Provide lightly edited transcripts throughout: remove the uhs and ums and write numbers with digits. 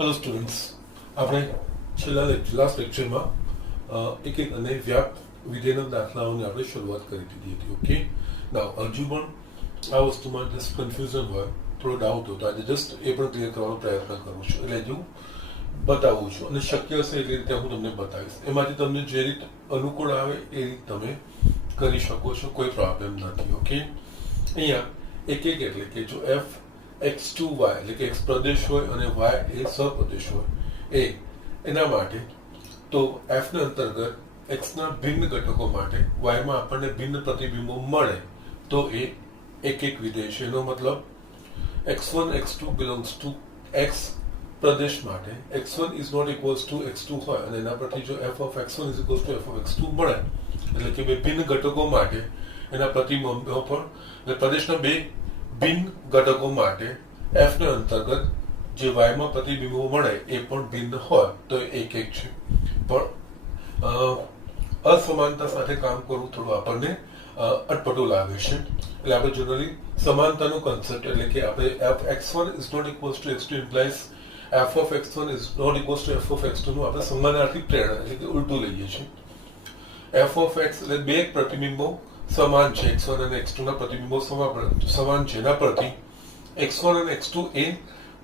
Hello students, આપણે last લેક્ચરમાં એક અને વ્યાપ વિધેયના દાખલાઓની આપણે શરૂઆત કરી દીધી હતી. ઓકે, નાવ હજુ પણ આ વસ્તુમાં જસ્ટ કન્ફ્યુઝન હોય, થોડો ડાઉટ હોય તો આજે જસ્ટ એ પણ ક્લિયર કરવાનો પ્રયત્ન કરું છું. એટલે હજુ બતાવું છું અને શક્ય હશે એટલી રીતે હું તમને બતાવીશ. એમાંથી તમને જે રીત અનુકૂળ આવે એ રીત તમે કરી શકો છો, કોઈ પ્રોબ્લેમ નથી. ઓકે, અહીંયા એક એટલે કે જો એફ x2y એટલે કે x પ્રદેશ હોય અને y એ સપ્રદેશ હોય એના માટે તો f ના અંતર્ગત x ના ભિન્ન ઘટકો માટે y માં આપણને ભિન્ન પ્રતિબિંબો મળે તો એ એક વિધેય છે. એનો મતલબ x1 x2 belongs to x પ્રદેશ માટે x1 is not equals to x2 હોય અને એના પરથી જો f of x1 is equals to f of x2 મળે એટલે કે બે ભિન્ન ઘટકો માટે એના પ્રતિબિંબો પણ એટલે પ્રદેશના બે ભિન્ન ઘટકો માટે f ના અંતર્ગત જે y માં પ્રતિબિંબો મળે એ પણ ભિન્ન હોય તો એક છે. પણ અસમાનતા સાથે કામ કરવું થોડું આપણને અટપટું લાગે છે. એટલે આપણે જનરલી સમાનતાનો કન્સેપ્ટ એટલે કે આપણે f x1 is not equals to x2 implies f of x1 is not equals to f of x2 નું આપણે સમાનાર્થી પ્રેરણા એટલે કે ઉલટું લઈએ છીએ. f of x એટલે બે પ્રતિબિંબો સમાન છે, x1 અને x2 ના પ્રતિબિંબો સમાન છે. એના પરથી x1 અને x2 એ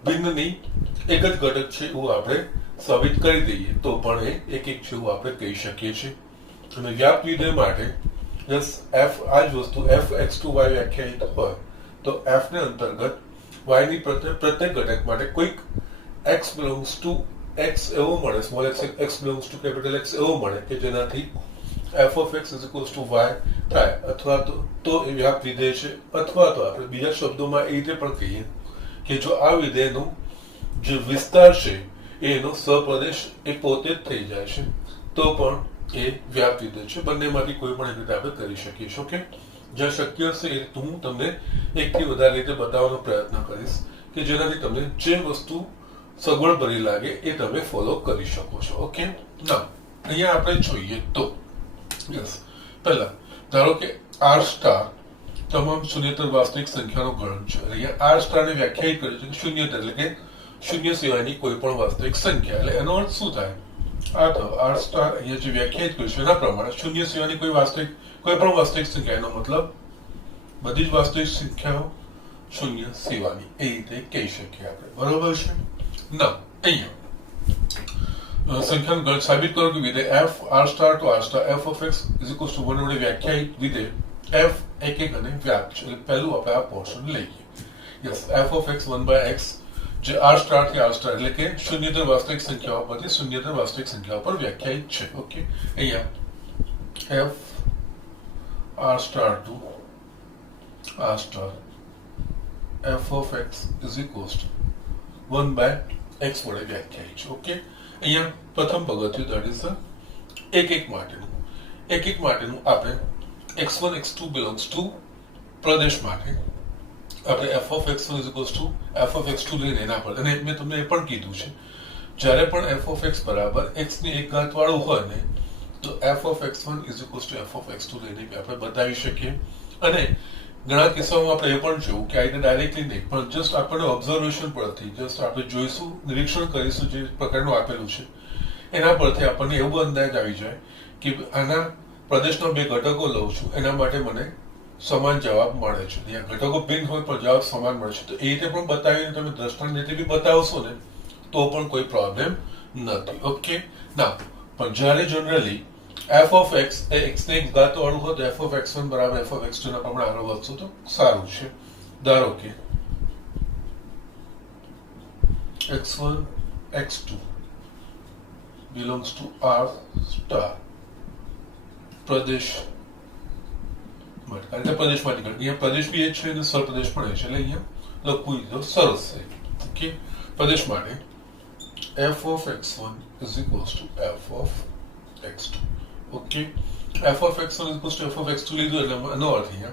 ભિન્નની એક જ ઘટક છે એવું આપણે સાબિત કરી દઈએ તો પણ એ એક છે એવું આપણે કહી શકીએ છીએ. અને વ્યાપ વિધેય માટે f આ જ વસ્તુ f x2y વ્યાખ્યાયિત હોય તો f ને અંતર્ગત y ની પ્રત્યેક ઘટક માટે કોઈક x belongs to x એવો મળે, small x belongs to capital x એવો મળે કે જેનાથી f of x is equals to y થાય અથવા તો એ વ્યાપ વિધેય છે. અથવા તો આપણે બીજા શબ્દોમાં એ રીતે પણ કહીએ કે જો આ વિધેયનો જે વિસ્તાર છે એનો સપ્રદેશ એ પોતે જ થઈ જાય છે તો પણ એ વ્યાપ વિધેય છે. બંનેમાંથી કોઈ પણ એક રીતે આપણે કરી શકીએ છીએ. ઓકે, જ્યાં શક્ય હશે એ હું તમને એકથી વધારે રીતે બતાવવાનો પ્રયત્ન કરીશ કે જેનાથી તમને જે વસ્તુ સગવડ ભરી લાગે એ તમે ફોલો કરી શકો છો. ઓકે, ના અહીંયા આપણે જોઈએ તો પહેલા ધારો કે r સ્ટાર તમામ શૂન્યતર વાસ્તવિક સંખ્યાનો ગણ છે. અહીંયા r સ્ટાર ને વ્યાખ્યાયિત કર્યું છે કે શૂન્યતર એટલે કે શૂન્ય સિવાયની કોઈ પણ વાસ્તવિક સંખ્યા. એટલે એનો અર્થ શું થાય? આ તો r સ્ટાર અહીંયા જે વ્યાખ્યાયિત કર્યું છે એના પ્રમાણે શૂન્ય સિવાયની કોઈ પણ વાસ્તવિક સંખ્યા, એનો મતલબ બધી જ વાસ્તવિક સંખ્યાઓ શૂન્ય સિવાયની એ રીતે કહી શકીએ આપણે. બરોબર છે? ના અહીંયા સંખ્યાનું ગણ સાબિત કરો કે વિધેય f r star to r star f of x is equals to 1 વડે વ્યાખ્યાયિત વિધેય f એક અને વ્યાપ છે. એટલે પહેલું આપણે આ પોર્શન લઈએ. Yes, f of x 1/x જે r સ્ટાર થી r સ્ટાર એટલે કે શૂન્યતર વાસ્તવિક સંખ્યાઓ પરથી શૂન્યતર વાસ્તવિક સંખ્યાઓ પર વ્યાખ્યાયિત છે. ઓકે, અહીંયા f r star to r star f of x is equals to 1/x વડે વ્યાખ્યાયિત છે. ઓકે, અહીંયા પ્રથમ પગથિયું that is એક માટેનું આપણે x1 x2 belongs to પ્રદેશ માટે આપણે f of x1 is equals to f of x2 લઈને એના પર, અને મેં તમને એ પણ કીધું છે જ્યારે પણ f of x બરાબર x ની એક ઘાત વાળું હોય ને તો f of x1 is equals to f of x2 લઈને આપણે બતાવી શકીએ. અને ઘણા કિસ્સાઓમાં આપણે એ પણ જોયું કે આ રીતે ડાયરેક્ટલી નહીં પણ જસ્ટ આપણને ઓબ્ઝર્વેશન પરથી જસ્ટ આપણે જોઈશું, નિરીક્ષણ કરીશું જે પ્રકારનું આપેલું છે એના પરથી આપણને એવું અંદાજ આવી જાય કે આના પ્રદેશના બે ઘટકો લઉં છું એના માટે મને સમાન જવાબ મળે છે. ત્યાં ઘટકો ભિન્ન હોય પણ જવાબ સમાન મળે છે. તો એ રીતે પણ બતાવીને તમે દ્રષ્ટાંત રીતે બી બતાવશો ને તો પણ કોઈ પ્રોબ્લેમ નથી. ઓકે, ના પણ જ્યારે generally f of x A x ને એક ઘાત વાળું હોય તો f of x1 બરાબર f of x2 ના પ્રમાણે આગળ વધશો તો સારું છે. ધારો કે x1 x2 belongs to r star પ્રદેશ માટે, કારણ કે પ્રદેશમાંથી ગણ અહીંયા પ્રદેશ બી એ છે અને સપ્રદેશ પણ એ છે. એટલે અહીંયા લખવું તો સરસ છે. ઓકે, પ્રદેશ માટે f of x1 is equals to f of x2. Okay, f of x1 is equals to f of x2 લીધું એટલે એનો અર્થ અહીંયા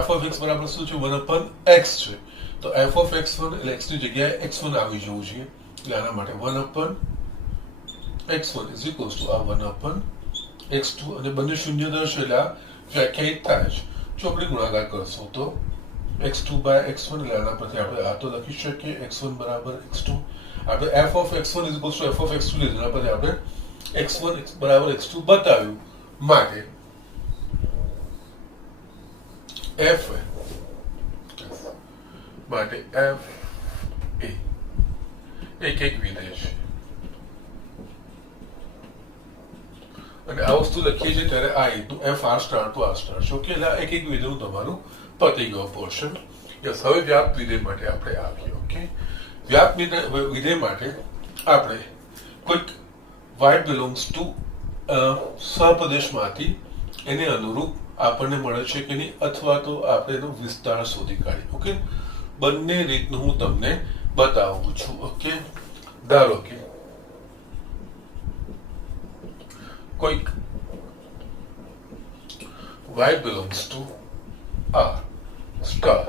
f of x બરાબર શું છે? 1/x છે. તો f of x1 એટલે x ની જગ્યાએ x1 આવી જવું જોઈએ. એટલે આના માટે 1/x1 is equals to આ 1/x2 અને બંને શૂન્યતર છે એટલે આ વ્યાખ્યાયિત થાય છે. જો આપણે ગુણાકાર કરશો તો x2 by x1 એટલે આના પરથી આપણે આ તો લખી શકીએ x1 બરાબર x2 આપણે f of x1 is equals to f of x2 લીધું, એના પછી આપણે x1 બરાબર x2 બતાવ્યું માટે f માટે f એ એક વિધેય છે અને આ વસ્તુ લખીએ છીએ ત્યારે આ રીતનું f r star to r star છે. ઓકે, એટલે એક વિધેયનું તમારું પતી ગયો પોર્શન. યસ, હવે વ્યાપ્ત વિધેય માટે આપણે આવીએ. ઓકે, વ્યાપ્ત વિધેય માટે આપણે કોઈક y બિલોંગ્સ ટુ સહપ્રદેશમાંથી એને અનુરૂપ આપણને મળે છે કે નહીં, અથવા તો આપણે એનો વિસ્તાર શોધી કાઢીએ. ઓકે, બંને રીતનું હું તમને બતાવું છું. ઓકે, ધારો કે કોઈક y belongs to R star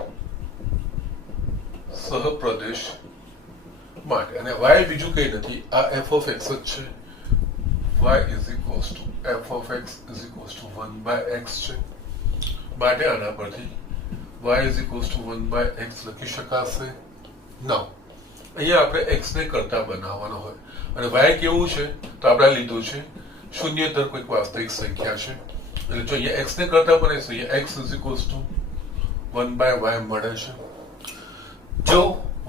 સહપ્રદેશ માટે, અને y બીજું કઈ નથી, આ f of x જ છે. y is equals to f of x is equals to 1 by x છે માટે આના પરથી y is equals to 1 by x લખી શકાશે. નાઉ અહીંયા આપણે x ને કરતા બનાવવાનો હોય અને y કેવું છે તો આપણે લીધું છે શૂન્યતર કોઈક વાસ્તવિક સંખ્યા છે, એટલે જો અહીંયા x ને કરતા બનાવીશું, અહીંયા x is equals to 1 by y મળે છે. જો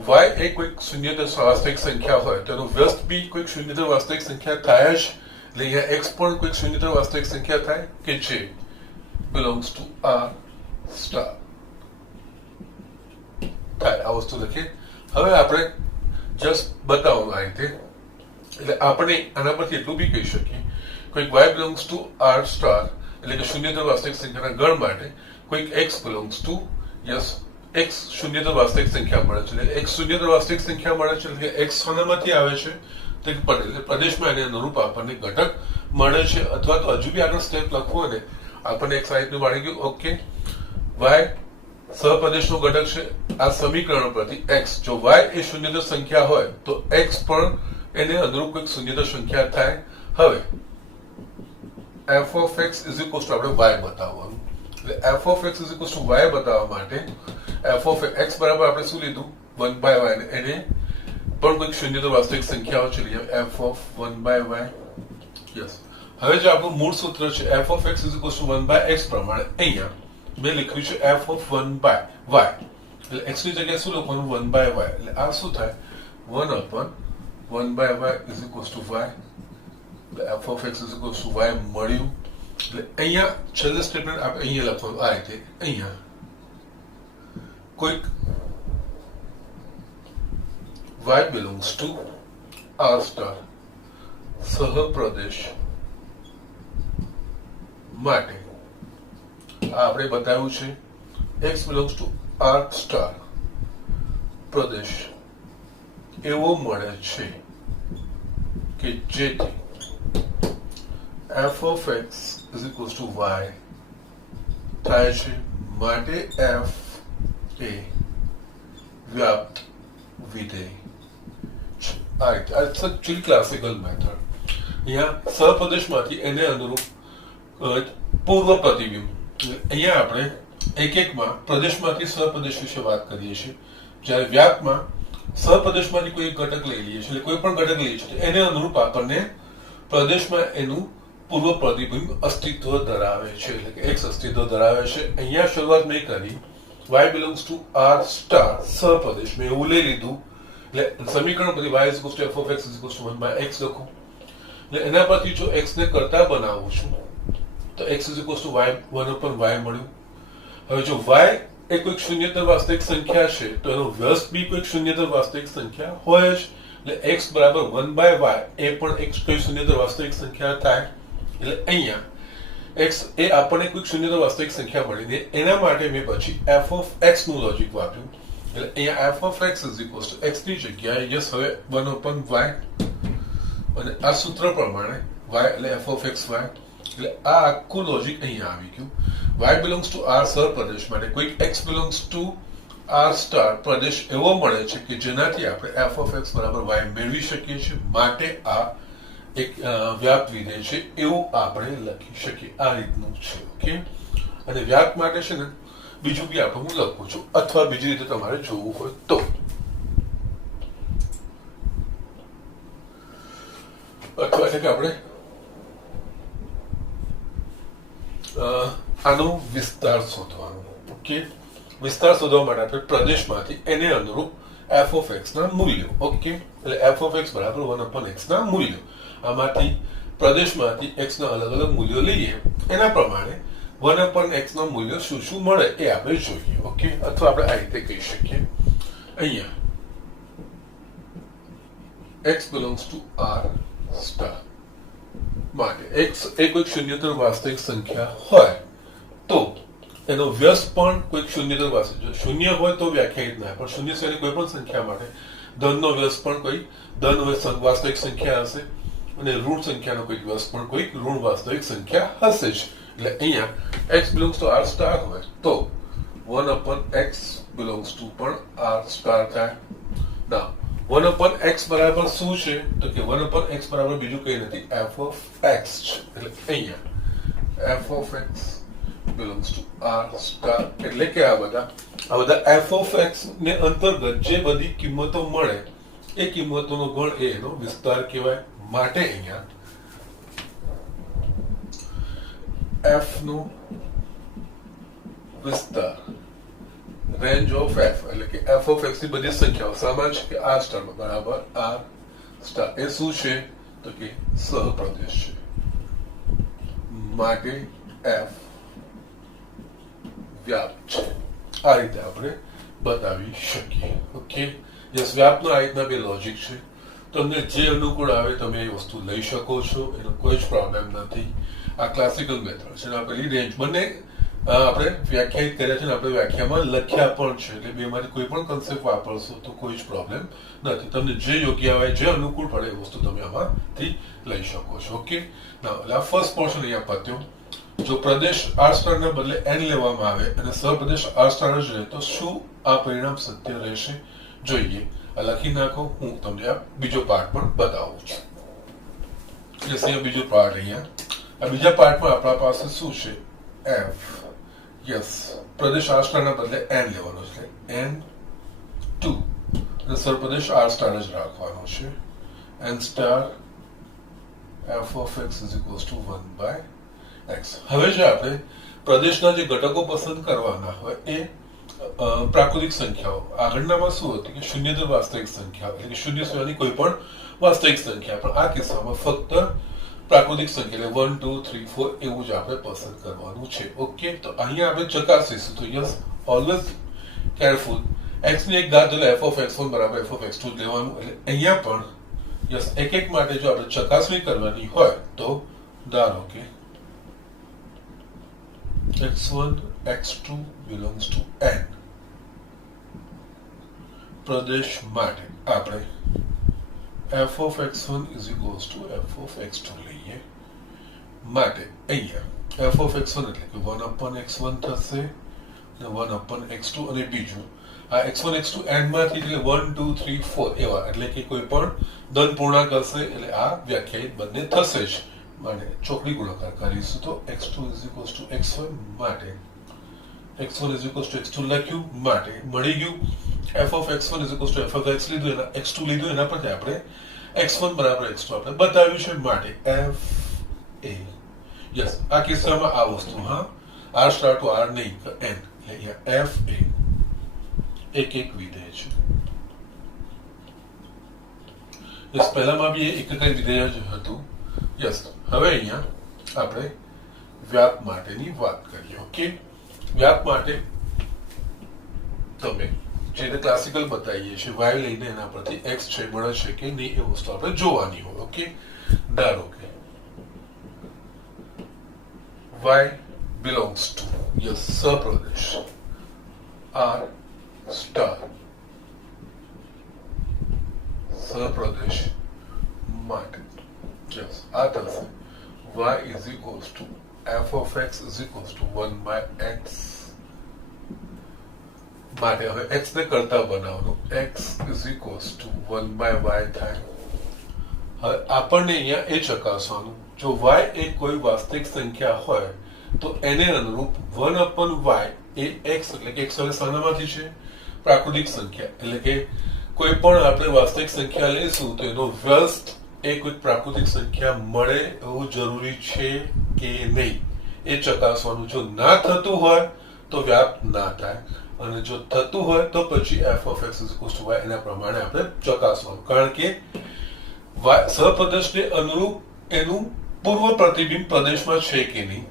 y એ કોઈક શૂન્યતર વાસ્તવિક સંખ્યા હોય તો એનો વ્યસ્ત બી કોઈક શૂન્યતર વાસ્તવિક સંખ્યા થાય જ, એટલે અહીંયા x પણ કોઈક શૂન્યતર વાસ્તવિક સંખ્યા થાય કે જે belongs to r સ્ટાર થાય. આ વસ્તુ લખીએ. હવે આપણે જસ્ટ બતાવવાનું આ રીતે, એટલે આપણે આના પરથી એટલું બી કહી શકીએ કોઈક y belongs to r star એટલે કે શૂન્યતર વાસ્તવિક સંખ્યાના ગણ માટે કોઈક x belongs to yes x શૂન્યતર વાસ્તવિક સંખ્યા મળે છે, એટલે x શૂન્યતર વાસ્તવિક સંખ્યા મળે છે, એટલે x શાનામાંથી આવે છે તો પ્રદેશમાં એને અનુરૂપ આપણને ઘટક મળે છે. અથવા તો હજુ બી આગળ સ્ટેપ લખવું અને આપણને એક સાઈડનું મળી ગયું. ઓકે, y સહપ્રદેશનો ઘટક છે. આ સમીકરણ પરથી x જો y એ શૂન્યતર સંખ્યા હોય તો x પણ એને અનુરૂપ કોઈક શૂન્યતર સંખ્યા થાય. હવે f of x is equals to આપણે y બતાવવાનું, એટલે f of x is equals to y બતાવવા માટે f of x બરાબર આપણે શું લીધું 1 by y, એને પણ કોઈક શૂન્યતર વાસ્તવિક સંખ્યાઓ છે, f of 1 by y. Yes, હવે જે આપણું મૂળ સૂત્ર છે f of x is equals to 1 by x પ્રમાણે અહીંયા મેં લખ્યું છે f of 1 by y, એટલે x ની જગ્યાએ શું લખવાનું 1 by y, એટલે આ શું થાય 1 upon 1 by y is equals to y, એટલે f of x is equals to y મળ્યું. એટલે અહીંયા છેલ્લે સ્ટેટમેન્ટ આપણે અહીંયા લખવાનું આ રીતે, અહીંયા કોઈક y belongs to r star સહપ્રદેશ માટે આ આપણે બતાવ્યું છે x belongs to r star પ્રદેશ એવો મળે છે કે જેથી f of x is equals to y થાય છે માટે f એ વ્યાપ્ત વિધેય. આ ક્લાસિકલ મેથડ. અહીંયા સહપ્રદેશમાંથી એને અનુરૂપ પૂર્વ પ્રતિબિંબ, અહીંયા આપણે એક એકમાં પ્રદેશમાંથી સહપ્રદેશ વિશે વાત કરીએ છીએ, જ્યારે વ્યાપમાં સહપ્રદેશમાંથી કોઈ એક ઘટક લઈ લઈએ છીએ, એટલે કોઈ પણ ઘટક લઈએ છીએ એને અનુરૂપ આપણને પ્રદેશમાં એનું પૂર્વ પ્રતિબિંબ અસ્તિત્વ ધરાવે છે, એટલે કે x અસ્તિત્વ ધરાવે છે. અહીંયા શરૂઆત મેં કરી y belongs to r star સહપ્રદેશ, મેં એવું લઈ લીધું, એટલે સમીકરણ પછી y is equals to f of x is equals to 1 by x લખું. એટલે એના પરથી જો x ને કરતા બનાવું છું તો x is equals to y 1 upon y મળ્યું. હવે જો y એ કોઈક શૂન્યતર વાસ્તવિક સંખ્યા છે તો એનો વ્યસ્ત બી કોઈક શૂન્યતર વાસ્તવિક સંખ્યા હોય જ, એટલે x બરાબર 1 by y એ પણ એક કોઈ શૂન્યતર વાસ્તવિક સંખ્યા થાય. એટલે અહીંયા x એ આપણને કોઈક શૂન્યતર વાસ્તવિક સંખ્યા મળી, એના માટે મેં પછી f of x નું લોજિક વાપર્યું, એટલે અહીંયા f of x is equals to x ની જગ્યાએ યસ હવે 1 upon y, અને આ સૂત્ર પ્રમાણે y એટલે f of x y, એટલે આ આખું લોજિક અહીંયા આવી ગયું. y belongs to r સહપ્રદેશ માટે કોઈક x belongs to r star પ્રદેશ એવો મળે છે કે જેનાથી આપણે f of x બરાબર y મેળવી શકીએ છીએ, માટે આ એક વ્યાપ્ત વિધેય છે એવું આપણે લખી શકીએ. આ રીતનું છે. ઓકે, અને વ્યાપ્ત માટે છે ને બીજું બી આપણે હું લખું છું, અથવા બીજી રીતે તમારે જોવું હોય તો છે કે આપણે આનો વિસ્તાર શોધવાનો. ઓકે, વિસ્તાર શોધવા માટે આપણે પ્રદેશમાંથી એને અનુરૂપ એફ ઓફ એક્સ ના મૂલ્યો. ઓકે, એટલે એફ ઓફ એક્સ બરાબર 1/x ના મૂલ્યો. આમાંથી પ્રદેશમાંથી એક્સ ના અલગ અલગ મૂલ્યો લઈએ, એના પ્રમાણે 1/x ના મૂલ્યો શું શું મળે એ આપણે જોઈએ. ઓકે, અથવા આપણે આ રીતે કહી શકીએ, અહીંયા x belongs to r star માટે x એ કોઈ શૂન્યતર વાસ્તવિક સંખ્યા હોય તો એનો વ્યસ્ત પણ કોઈ શૂન્યતર વાસ્તવિક, જો શૂન્ય હોય તો વ્યાખ્યાયિત ના, પણ શૂન્ય સિવાયની કોઈ પણ સંખ્યા માટે ધનનો વ્યસ્ત પણ કોઈ ધન વાસ્તવિક સંખ્યા હશે અને ઋણ સંખ્યાનો કોઈ વ્યસ્ત પણ કોઈ ઋણ વાસ્તવિક સંખ્યા હશે જ. એટલે અહીંયા x belongs to r star હોય તો 1/x belongs to પણ r star થાય. ના, 1/x બરાબર શું છે તો કે 1/x બરાબર બીજું કઈ નથી, f of x છે. એટલે અહીંયા f of x belongs to r star, એટલે કે આ બધા f of x ને અંતર્ગત જે બધી કિંમતો મળે એ કિંમતોનો ગણ એ એનો વિસ્તાર કહેવાય. માટે અહીંયા f નો વિસ્તાર રેન્જ ઓફ f એટલે કે f of x ની બધી સંખ્યાઓ સામાન્ય છે કે r સ્ટાર બરાબર r સ્ટાર એ શું છે તો કે સહપ્રદેશ છે. માટે f વ્યાપ છે. આ રીતે આપણે બતાવી શકીએ. ઓકે, યસ, વ્યાપનો આ રીતના બે લોજિક છે. તમને જે અનુકૂળ આવે તમે એ વસ્તુ લઈ શકો છો, એનો કોઈ જ પ્રોબ્લેમ નથી. આ ક્લાસિકલ મેથડ છે અને પેલી રેન્જ બંને આપણે વ્યાખ્યાયિત કર્યા છે ને આપણે વ્યાખ્યામાં લખ્યા પણ છે. એટલે બેમાંથી કોઈ પણ કન્સેપ્ટ વાપરશો તો કોઈ જ પ્રોબ્લેમ નથી. તમને જે યોગ્ય આવે, જે અનુકૂળ પડે એ વસ્તુ તમે આમાંથી લઈ શકો છો. ઓકે, એટલે આ ફર્સ્ટ પોર્શન અહીંયા પત્યો. જો પ્રદેશ r સ્ટાર ના બદલે n લેવામાં આવે અને સહપ્રદેશ r સ્ટાર જ રહે તો શું આ પરિણામ સત્ય રહેશે? જોઈએ, આ લખી નાખો. હું તમને આ બીજો પાર્ટ પણ બતાવું છું. અહીંયા બીજો પાર્ટ, અહીંયા આ બીજા પાર્ટમાં આપણા પાસે શું છે, f. યસ, પ્રદેશ r સ્ટાર ના બદલે n લેવાનો છે, n2 અને સહપ્રદેશ r સ્ટાર જ રાખવાનો છે. n star f of x is equals to 1/x. હવે જે આપણે પ્રદેશના જે ઘટકો પસંદ કરવાના હોય એ પ્રાકૃતિક સંખ્યાઓ, આગળનામાં શું હતું કે શૂન્યતર વાસ્તવિક સંખ્યા એટલે કે શૂન્ય સિવાયની કોઈ પણ વાસ્તવિક સંખ્યા, પણ આ કિસ્સામાં ફક્ત પ્રાકૃતિક સંખ્યા એટલે 1 2 3 4 એવું જ આપણે પસંદ કરવાનું છે. ઓકે, તો અહીંયા આપણે ચકાસીશું. તો યસ, ઓલવેઝ કેરફુલ. x ની એક ઘાત એટલે f of x1 બરાબર f of x2 લેવાનું. એટલે અહીંયા પણ યસ, એક એક માટે જો આપણે ચકાસણી કરવાની હોય તો ધારો કે x1 x2 belongs to n. પ્રદેશ માટે આપણે f of x1 is equals to f of x2 લઈએ. માટે અહીંયા f of x1 એટલે કે 1/x1 થશે અને 1/x2 અને બીજું આ x1 x2 n માંથી એટલે 1 2 3 4 એવા એટલે કે કોઈ પણ ધન પૂર્ણાંક હશે એટલે આ વ્યાખ્યાયિત બંને થશે જ. માટે ચોકડી ગુણાકાર કરીશું તો x2 is equals to x1 માટે x1 is equals to x2 લખ્યું. માટે મળી ગયું f of x1 is equals to f of x લીધું, એના x2 લીધું, એના પરથી આપણે x1 બરાબર x2 આપણે બતાવ્યું છે. માટે f a. યસ, આ કિસ્સામાં આ વસ્તુ, હા, r સ્ટાર ટુ r નહીં, n. અહીંયા f a એક એક વિધેય છે. યસ, પહેલામાં બી એક કઈ વિધેય જ હતું. યસ, હવે અહીંયા આપણે વ્યાપ માટેની વાત કરીએ. ઓકે, વ્યાપ માટે તમે જે ક્લાસિકલ બતાવીએ છીએ y લઈને એના પરથી x છે મળે છે કે નહીં એ વસ્તુ આપણે જોવાની હોય. ઓકે, ધારો કે y belongs to યસ સપ્રદેશ r સ્ટાર સપ્રદેશ માટે યસ આ થશે y is equals to f of x is equals to 1/x. માટે હવે x ને કરતા બનાવવાનું, x is equals to 1/y થાય. હવે આપણને અહીંયા એ ચકાસવાનું, જો y એ કોઈ વાસ્તવિક સંખ્યા હોય તો એને અનુરૂપ 1/y એ x એટલે કે x હવે શાનામાંથી છે, પ્રાકૃતિક સંખ્યા એટલે કે કોઈ પણ આપણે વાસ્તવિક સંખ્યા લઈશું તો એનો વ્યસ્ત એ કોઈ પ્રાકૃતિક સંખ્યા મળે એવું જરૂરી છે કે નહીં એ ચકાસવાનું. જો ના થતું હોય તો વ્યાપ્ત ના થાય, અને જો થતું હોય તો પછી f of x is equals to y એના પ્રમાણે આપણે ચકાસવાનું. કારણ કે સહપ્રદેશને અનુરૂપ એનું પૂર્વ પ્રતિબિંબ પ્રદેશમાં છે કે નહીં.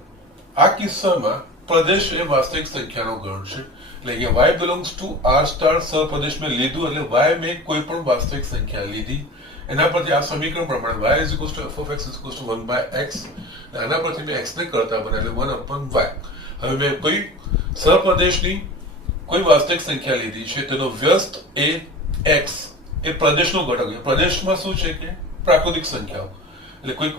આ કિસ્સામાં પ્રદેશ એ વાસ્તવિક સંખ્યાનો ગણ છે, એટલે અહીંયા y belongs to r star સહપ્રદેશ મેં લીધું, એટલે y મેં કોઈ પણ વાસ્તવિક સંખ્યા લીધી. એના પરથી આ સમીકરણ પ્રમાણે y is equals to f of x is equals to 1 by x, આના પરથી મેં x ને કરતા બનાવ્યું એટલે 1 upon y. હવે મેં કોઈ સહપ્રદેશની કોઈ વાસ્તવિક સંખ્યા લીધી છે, તેનો વ્યસ્ત એ x એ પ્રદેશનો ઘટક. પ્રદેશમાં શું છે કે પ્રાકૃતિક સંખ્યાઓ, એટલે કોઈક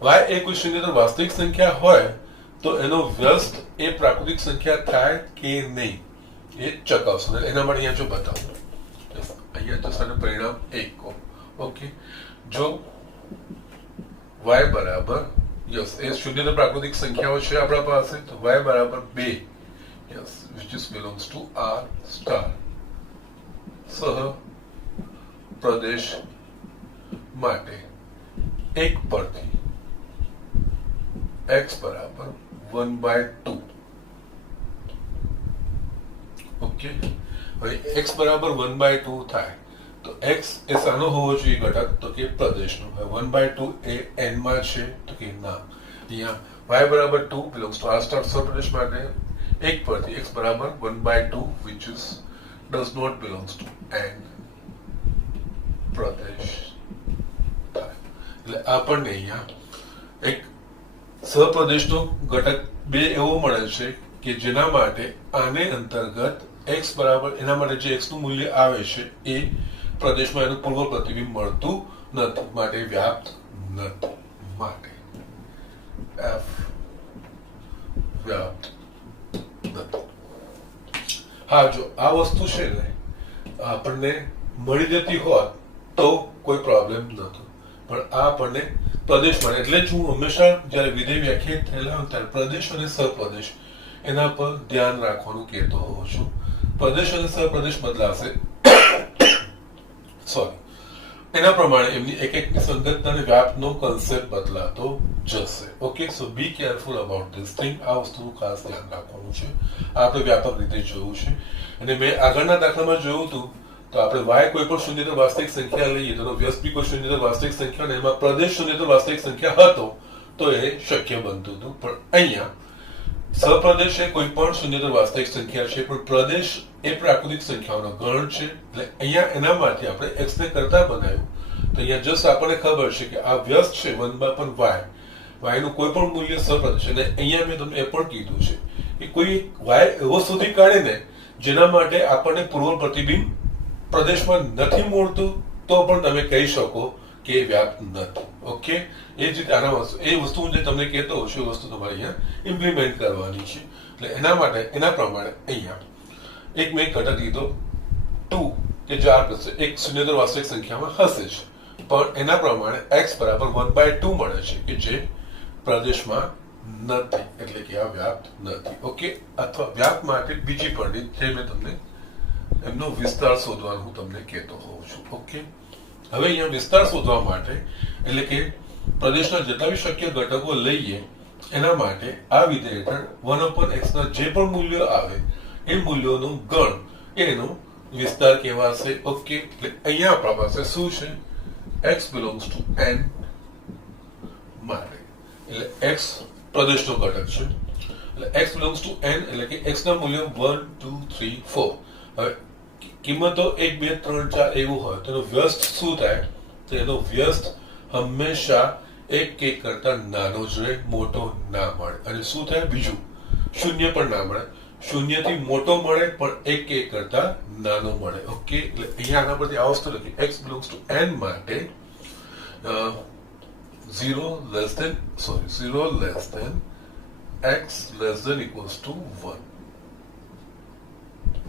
y એ કોઈ શૂન્યતર વાસ્તવિક સંખ્યા હોય તો એનો વ્યસ્ત એ પ્રાકૃતિક સંખ્યા થાય કે નહીં એ ચકાવશો. એના માટે અહીંયા જો બતાવું, અહીંયા તો સારું પરિણામ 1 કહો. ઓકે, જો y બરાબર યસ એ શૂન્યતર પ્રાકૃતિક સંખ્યાઓ છે આપણા પાસે, તો y બરાબર 2 yes which is belongs to r star સહ પ્રદેશ માટે 1 પરથી x બરાબર 1/2. ઓકે, હવે x બરાબર 1/2 થાય તો x એ શાનો હોવો જોઈએ ઘટક, તો કે પ્રદેશનો. હવે 1/2 એ n માં છે, તો કે ના. અહીંયા y બરાબર 2 belongs to r સ્ટાર સહપ્રદેશ માટે 1 પરથી x બરાબર 1/2 which is does not belongs to n પ્રદેશ થાય. એટલે આપણને અહીંયા એક સહપ્રદેશનો ઘટક 2 એવો મળે છે કે જેના માટે આને અંતર્ગત x બરાબર એના માટે જે x નું મૂલ્ય આવે છે એ પ્રદેશમાં એનું પૂર્વ પ્રતિબિંબ મળતું નથી, માટે વ્યાપ્ત નથી. માટે f વ્યાપ્ત નથી. હા, જો આ વસ્તુ છે ને આપણને મળી જતી હોત તો કોઈ પ્રોબ્લેમ નતો, પણ આ આપણને પ્રદેશ મળે. એટલે જ હું હંમેશા જયારે વિધેય વ્યાખ્યાયિત થયેલા હોય ત્યારે પ્રદેશ અને સહપ્રદેશ એના પર ધ્યાન રાખવાનું કહેતો હોઉં છું. પ્રદેશ અને સહપ્રદેશ બદલાશે સોરી, એના પ્રમાણે એમની એકની સંગતતા અને વ્યાપનો કન્સેપ્ટ બદલાતો જશે. Okay, so be careful about this thing. આ વસ્તુનું ખાસ ધ્યાન રાખવાનું છે. આપણે વ્યાપક રીતે જોયું છે, અને મેં આગળના દાખલામાં જોયું હતું તો આપણે y કોઈ પણ શૂન્યતર વાસ્તવિક સંખ્યા લઈએ તો વ્યસ્ત બી કોઈ શૂન્યતર વાસ્તવિક સંખ્યા અને એમાં પ્રદેશ શૂન્યતર વાસ્તવિક સંખ્યા હતો તો એ શક્ય બનતું હતું. પણ અહીંયા સહપ્રદેશ એ કોઈ પણ શૂન્યતર વાસ્તવિક સંખ્યા છે, પણ પ્રદેશ એ પ્રાકૃતિક સંખ્યાઓનો ગણ છે. એટલે અહીંયા એના માટે આપણે x ને કરતા બનાવ્યું તો અહીંયા જસ્ટ આપણને ખબર છે કે આ વ્યસ્ત છે 1/y નું કોઈ પણ મૂલ્ય સહપ્રદેશ. અને અહીંયા મેં તમને એ પણ કીધું છે કે કોઈ y એવો શોધી કાઢીને જેના માટે આપણને પૂર્વ પ્રતિબિંબ પ્રદેશમાં નથી મળતું તો પણ તમે કહી શકો કે વ્યાપ્ત નથી. ઓકે, એ જ રીતે આના એ વસ્તુ જે તમને કહેતો હોઉં છું એ વસ્તુ તમારે અહીંયા ઇમ્પ્લિમેન્ટ કરવાની છે. એટલે એના માટે એના પ્રમાણે અહીંયા એક મેં ઘટક લીધો 2 કે જે એક શૂન્યતર વાસ્તવિક સંખ્યામાં હશે જ, પણ એના પ્રમાણે x બરાબર 1/2 મળે છે કે જે પ્રદેશમાં નથી, એટલે કે આ વ્યાપ્ત નથી. ઓકે, અથવા વ્યાપ્ત માટે બીજી પંડિત જે મેં તમને એમનો વિસ્તાર શોધવાનું હું તમને કહેતો હોઉં છું. ઓકે, હવે અહીંયા વિસ્તાર શોધવા માટે એટલે કે પ્રદેશના જેટલા બી શક્ય ઘટકો લઈએ એના માટે આ વિધેય હેઠળ 1/x ના જે પણ મૂલ્યો આવે એ મૂલ્યોનું ગણ એનો વિસ્તાર કહેવાશે. ઓકે, એટલે અહીંયા આપણા પાસે શું છે, x belongs to n માટે એટલે x પ્રદેશનો ઘટક છે, એટલે x belongs to n એટલે કે x ના મૂલ્યો 1 2 3 4. હવે કિંમતો 1 2 3 4 એવું હોય તો એનો વ્યસ્ત શું થાય, તો એનો વ્યસ્ત હંમેશા 1 કરતા નાનો જ રહે, મોટો ના મળે. અને શું થાય બીજું, શૂન્ય પણ ના મળે, શૂન્ય થી મોટો મળે પણ 1 કરતા નાનો મળે. ઓકે, એટલે અહીંયા આના પરથી આ વસ્તુ લખી x belongs to n માટે 0 less than x less than equals to 1.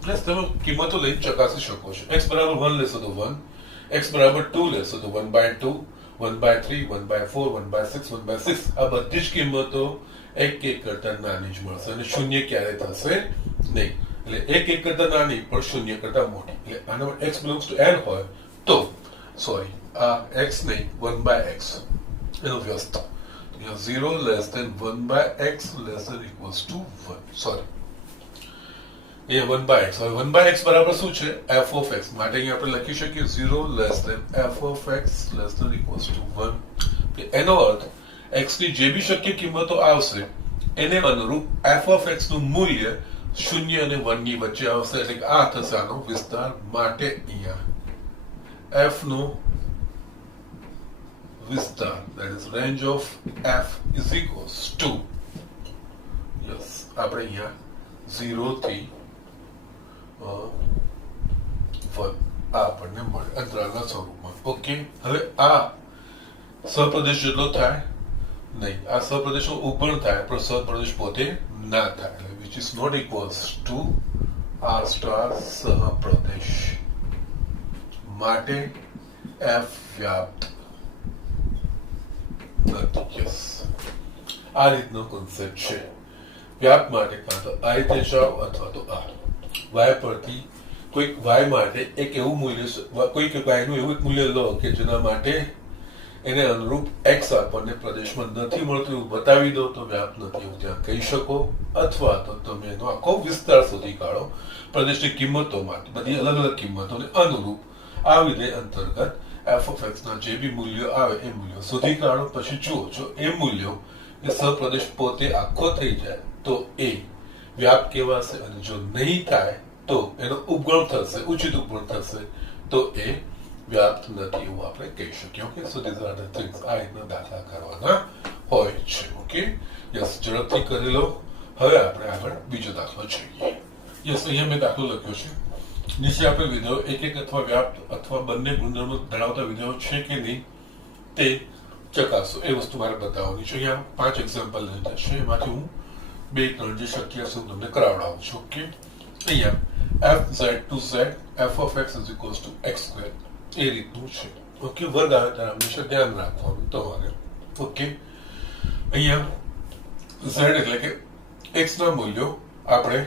Plus તમે કિંમતો લઈ ચકાસી શકો છો. x બરાબર 1 લેશો તો 1, x બરાબર 2 લેશો તો 1/2, 1/3, 1/4, 1/6, 1/6. આ બધી જ કિંમતો 1 કરતા નાની જ મળશે અને શૂન્ય ક્યારે થશે નહીં. એટલે 1 કરતા નાની પણ શૂન્ય કરતા મોટી. એટલે આના x belongs to n હોય તો સોરી x નહીં 1/x એનો વ્યસ્ત 0 less than 1/x less than equals to 1 sorry A 1/x હવે 1/x બરાબર શું છે f of x માટે અહીં આપણે લખી શકીએ 0 less than f of x less than equals to 1 એનો અર્થ x ની જે બી શક્ય કિંમતો આવશે એને અનુરૂપ f of x નું મૂલ્ય 0 અને 1 ની વચ્ચે આવશે એટલે કે આ થશે આનો વિસ્તાર માટે અહીંયા f નો વિસ્તાર that is range of f is equals to yes આપણે અહીંયા 0 થી 1 આ આપણને મળે અંતરાલના સ્વરૂપમાં ઓકે હવે આ સહપ્રદેશ જેટલો થાય નહીં આ સહપ્રદેશનો ઉપગણ થાય પણ સહપ્રદેશ પોતે ના થાય which is not equals to r star સહપ્રદેશ માટે f વ્યાપ્ત નથી yes આ રીતનો કોન્સેપ્ટ છે વ્યાપ્ત માટે કાં તો આ રીતે જાઓ અથવા તો આ y પરથી કોઈક y માટે એક એવું મૂલ્ય કોઈક y નું એવું એક મૂલ્ય લો કે જેના માટે એને અનુરૂપ x આપણને પ્રદેશમાં નથી મળતું એવું બતાવી દો તો વ્યાપ્ત નથી એવું ત્યાં કહી શકો અથવા તો તમે એનો આખો વિસ્તાર શોધી કાઢો પ્રદેશની કિંમતોમાં બધી અલગ અલગ કિંમતોને અનુરૂપ આ વિધેય અંતર્ગત f of x ના જે બી મૂલ્યો આવે એ મૂલ્યો શોધી કાઢો પછી જુઓ જો એ મૂલ્યો એ સહપ્રદેશ પોતે આખો થઈ જાય તો એ વ્યાપ્ત કહેવાશે અને જો નહીં થાય તો એનો ઉપગણ થશે ઉચિત ઉપગણ થશે તો એ વ્યાપ્ત નથી એવું આપણે કહી શકીએ okay so these are the things આ રીતના દાખલા કરવાના હોય છે ઓકે યસ ઝડપથી કરી લો હવે આપણે આગળ બીજો દાખલો જોઈએ યસ અહીંયા મેં દાખલો લખ્યો છે નીચે આપેલ વિધેયો એક અથવા વ્યાપ્ત અથવા બંને ગુણધર્મો ધરાવતા વિધેયો છે કે નહીં તે ચકાસો એ વસ્તુ મારે બતાવવાની છે અહીંયા 5 એક્ઝામ્પલ લીધા છે એમાંથી હું 2-3 જે શક્ય છે હું તમને કરાવડાવું છું ઓકે અહીંયા f z to z f of x is equals to x square એ રીતનું છે ઓકે વર્ગ આવે ત્યારે હંમેશા ધ્યાન રાખવાનું તમારે ઓકે અહીંયા z એટલે કે x ના મૂલ્યો આપણે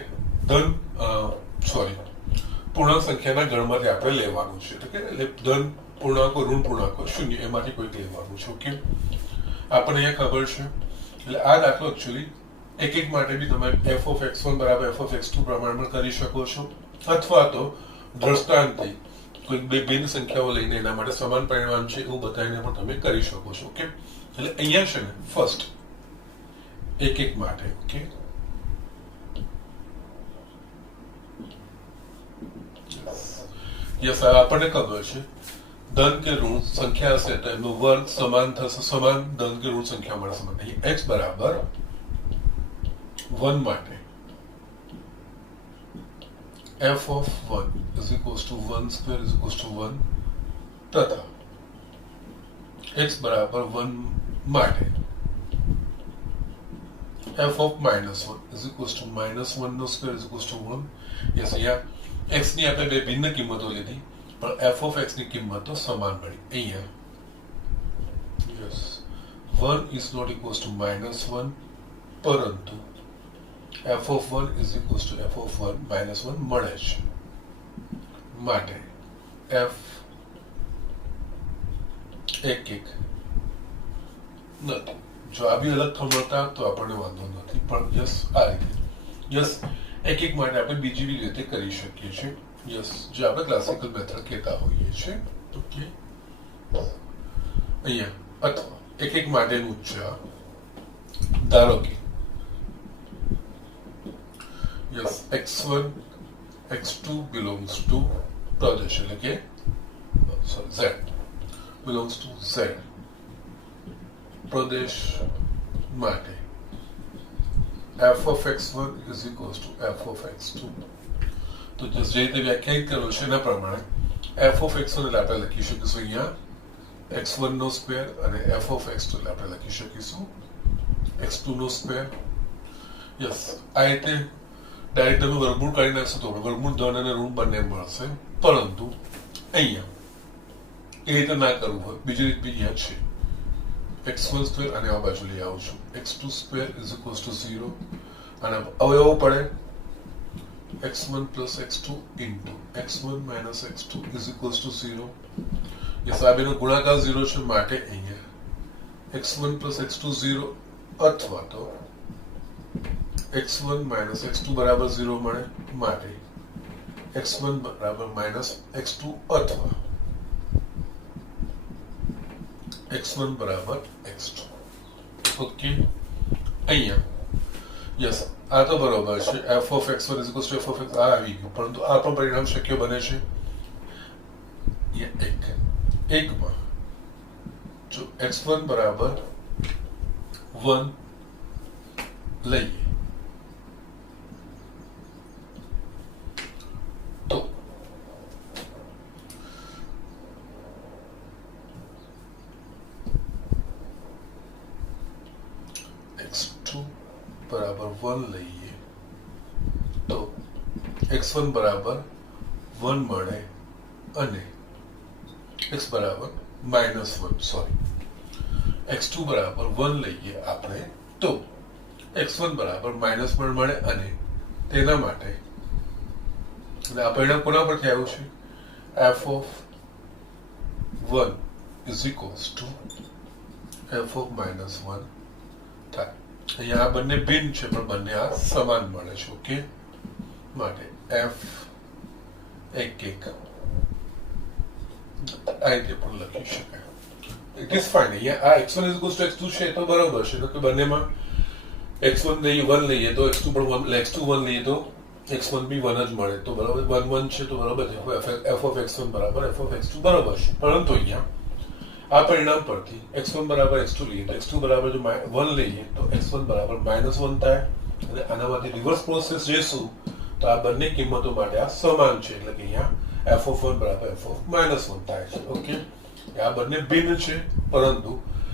પૂર્ણાંક સંખ્યાના ગણમાંથી આપણે લેવાનું છે એટલે કે ધન પૂર્ણાંકો ઋણ પૂર્ણાંકો શૂન્ય એમાંથી કોઈક લેવાનું છે ઓકે આપણને અહીંયા ખબર છે એટલે આ દાખલો એકચ્યુઅલી એક માટે બી તમે f of x1 બરાબર f of x2 પ્રમાણમાં કરી શકો છો અથવા તો દ્રષ્ટાંતથી કોઈ બે ભિન્ન સંખ્યાઓ લઈને એના માટે સમાન પરિણામ છે એવું બતાવીને પણ તમે કરી શકો છો ઓકે એટલે અહીંયા છે ને ફર્સ્ટ એક માટે ઓકે યસ આપણને ખબર છે ધન કે ઋણ સંખ્યા હશે તો એનો વર્ગ સમાન થશે સમાન ધન કે ઋણ સંખ્યા મળે સમાન x બરાબર 1 માટે f of 1 is equals to 1 square is equals to 1 તથા x બરાબર 1 માટે f of minus 1 is equals to minus 1 no square is equals to 1 yes અહીંયા x ની આપણે બે ભિન્ન કિંમતો લીધી પણ f of x ની કિંમતો સમાન મળી અહીંયા yes 1 is not equals to minus 1 પરંતુ f of 1 is equals to f of 1 minus 1 મળે છે માટે f એક નથી જો આ બી અલગ મળતા તો આપણને વાંધો નથી પણ યસ આ રીતે યસ એક માટે આપણે બીજી બી રીતે કરી શકીએ છીએ યસ જે આપણે ક્લાસિકલ મેથડ કહેતા હોઈએ છીએ ઓકે અહીંયા અથવા એક માટેનું છે ધારો કે yes x1 x2 belongs to પ્રદેશ એટલે કે z belongs to z પ્રદેશ માટે f of x1 is equals to f of x2 તો જે રીતે વ્યાખ્યાયિત કર્યો છે એના પ્રમાણે f of x1 એટલે આપણે લખી શકીશું અહીંયા x1 નો સ્ક્વેર અને f of x2 એટલે આપણે લખી શકીશું x2 નો સ્ક્વેર યસ આ રીતે ડાયરેક્ટ તમે વર્ગમૂળ કાઢી નાખશો તો વર્ગમૂળ ધન અને ઋણ બંને મળશે પરંતુ અહીંયા એ રીતે ના કરવું હોય બીજી રીત બી અહીંયા છે x1 સ્ક્વેર અને આ બાજુ લઈ આવું છું x2 square is equals to 0 અને અવયવો પડે x1 plus x2 into x1 minus x2 is equals to 0 yes આ બેનો ગુણાકાર 0 છે માટે અહીંયા x1 + x2 0 અથવા તો x1 - x2 બરાબર 0 મળે માટે x1 બરાબર -x2 અથવા x1 બરાબર x2. ઓકે અહીંયા યસ આ તો બરોબર છે f of x1 = f of x આ આવી ગયું પરંતુ આ પણ પરિણામ શક્ય બને છે એકમાં જો x1 બરાબર 1 લઈએ તો x2 બરાબર 1 લઈએ તો x1 બરાબર 1 મળે અને x બરાબર -1 સોરી x2 બરાબર 1 લઈએ આપણે તો x1 બરાબર -1 મળે અને તેના માટે એટલે આ પરિણામ કોના પરથી આવ્યું છે f of 1 = f of -1 થાય અહીંયા આ બંને ભિન્ન છે પણ બંને આ સમાન મળે છે ઓકે માટે f એક આ રીતે પણ લખી શકાય ઇટ ઇઝ ફાઇન અહીંયા આ x1 = x2 છે તો બરાબર છે તો કે બંનેમાં x1 લઈએ 1 લઈએ તો x2 પણ 1 x2 1 લઈએ તો x1 બી 1 જ મળે તો બરાબર 1 1 છે તો બરાબર છે f of x1 બરાબર f of x2 બરાબર છે પરંતુ અહીંયા આ પરિણામ પરથી x1 બરાબર x2 લઈએ તો x2 બરાબર જો 1 લઈએ તો x1 બરાબર -1 થાય અને આનામાંથી રિવર્સ પ્રોસેસ જઈશું તો આ બંને કિંમતો માટે આ સમાન છે એટલે કે અહીંયા f of 1 બરાબર f of -1 થાય છે ઓકે આ બંને ભિન્ન છે પરંતુ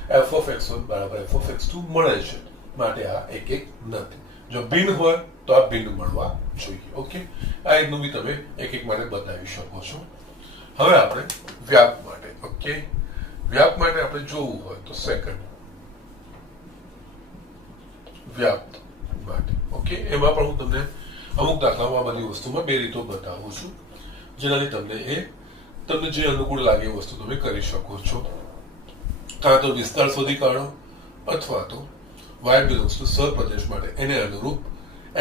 f of x1 બરાબર f of x2 મળે છે માટે આ એક નથી જો ભિન્ન હોય તો આ ભિન્ન મળવા જોઈએ ઓકે આ એકનું બી તમે એક માટે બતાવી શકો છો હવે આપણે વ્યાપ માટે ઓકે વ્યાપ માટે આપણે જોવું હોય તો સેકન્ડ વ્યાપ માટે ઓકે એમાં પણ હું તમને અમુક દાખલામાં બધી વસ્તુમાં બે રીતો બતાવું છું જેનાથી તમને જે અનુકૂળ લાગે એ વસ્તુ તમે કરી શકો છો કાં તો વિસ્તાર શોધી કાઢો અથવા તો y belongs to સપ્રદેશ માટે એને અનુરૂપ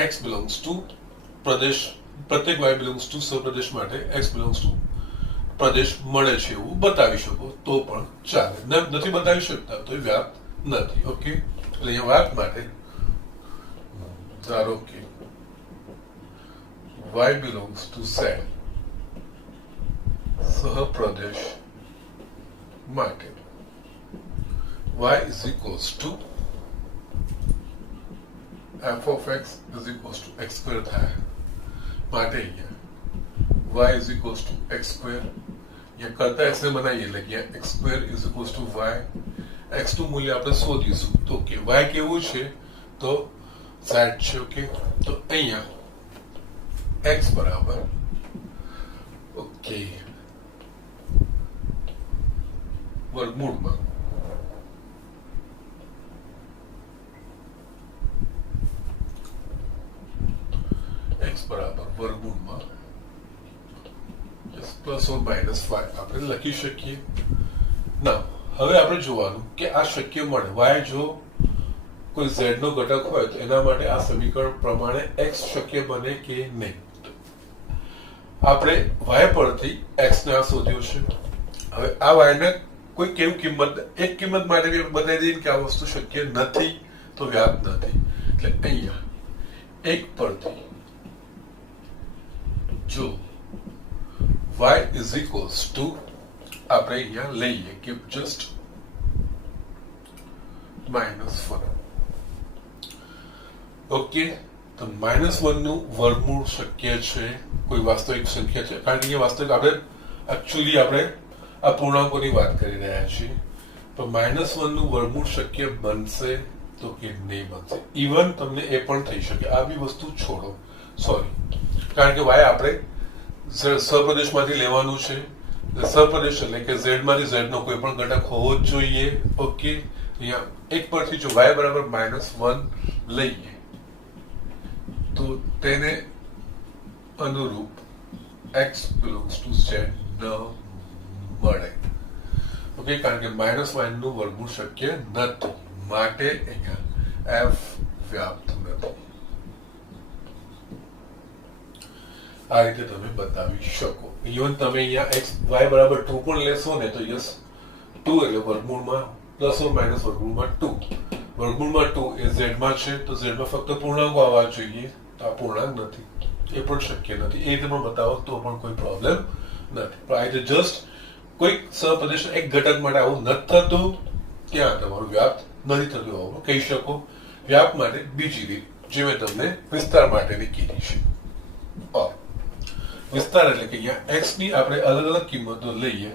x belongs to પ્રદેશ પ્રત્યેક y belongs to સપ્રદેશ માટે x belongs to પ્રદેશ મળે છે એવું બતાવી શકો તો પણ ચાલે નથી બતાવી શકતા તો એ વ્યાપ નથી ઓકે એટલે અહીંયા વ્યાપ માટે ધારો કે y belongs to z સહપ્રદેશ માટે y = f of x = x² થાય માટે અહીંયા y = x². यहाँ करता ऐसे बनाइए એટલે x² = y x2 મૂલ્ય આપણે શોધીશું તો કે y કેવું છે તો z છે ઓકે તો અહીંયા x બરાબર ઓકે વર્ગમૂળમાં x બરાબર વર્ગમૂળમાં પ્લસ ઓર માઇનસ 5 આપણે લખી શકીએ ના હવે આપણે જોવાનું કે આ શક્ય મળે y જો કોઈ z નો ઘટક હોય તો એના માટે આ સમીકરણ પ્રમાણે x શક્ય બને કે નહીં આપણે y પરથી x ને આ શોધ્યું છે હવે આ y ને કોઈ કેવું કિંમત એક કિંમત માટે બતાવી દઈએ કે આ વસ્તુ શક્ય નથી તો વ્યાપ નથી એટલે અહીંયા એક પરથી જો y = આપણે અહીંયા લઈએ કે જસ્ટ -1 ઓકે તો -1 નું વર્ગમૂળ શક્ય છે કોઈ વાસ્તવિક સંખ્યા છે કારણ કે વાસ્તવિક આપણે એકચ્યુઅલી આપણે આ પૂર્ણાંકોની વાત કરી રહ્યા છીએ તો -1 નું વર્ગમૂળ શક્ય બનશે તો કે નહીં બનશે ઇવન તમને એ પણ થઈ શકે આ બી વસ્તુ છોડો સોરી કારણ કે y આપણે સપ્રદેશમાંથી લેવાનું છે સપ્રદેશ એટલે કે z માંથી z નો કોઈ પણ ઘટક હોવો જ જોઈએ ઓકે અહીંયા એક પરથી જો y બરાબર -1 લઈએ તો તેને અનુરૂપ x belongs to z ન મળે ઓકે, કારણ કે -y નું વર્ગમૂળ શક્ય નથી, માટે અહીંયા f વ્યાપ્ત નથી. આ રીતે તમે બતાવી શકો. ઇવન તમે અહીંયા x y બરાબર 2 પણ લેશો ને તો યસ 2 એટલે વર્ગમૂળમાં પ્લસ ઓર માઇનસ વર્ગમૂળમાં 2. વર્ગમૂળમાં 2 એ z માં છે તો z માં ફક્ત પૂર્ણાંકો આવવા જોઈએ, તો આ પૂર્ણાંક નથી, એ પણ શક્ય નથી. એ રીતે પણ બતાવો તો પણ કોઈ પ્રોબ્લેમ નથી. પણ આ રીતે જસ્ટ કોઈક સહપ્રદેશના એક ઘટક માટે આવું નથી થતું, ત્યાં તમારું વ્યાપ્ત નથી થતું હોવાનું કહી શકો. વ્યાપ માટે બીજી રીત જે મેં તમને વિસ્તાર માટેની કીધી છે. વિસ્તાર એટલે કે અહીંયા x ની આપણે અલગ અલગ કિંમતો લઈએ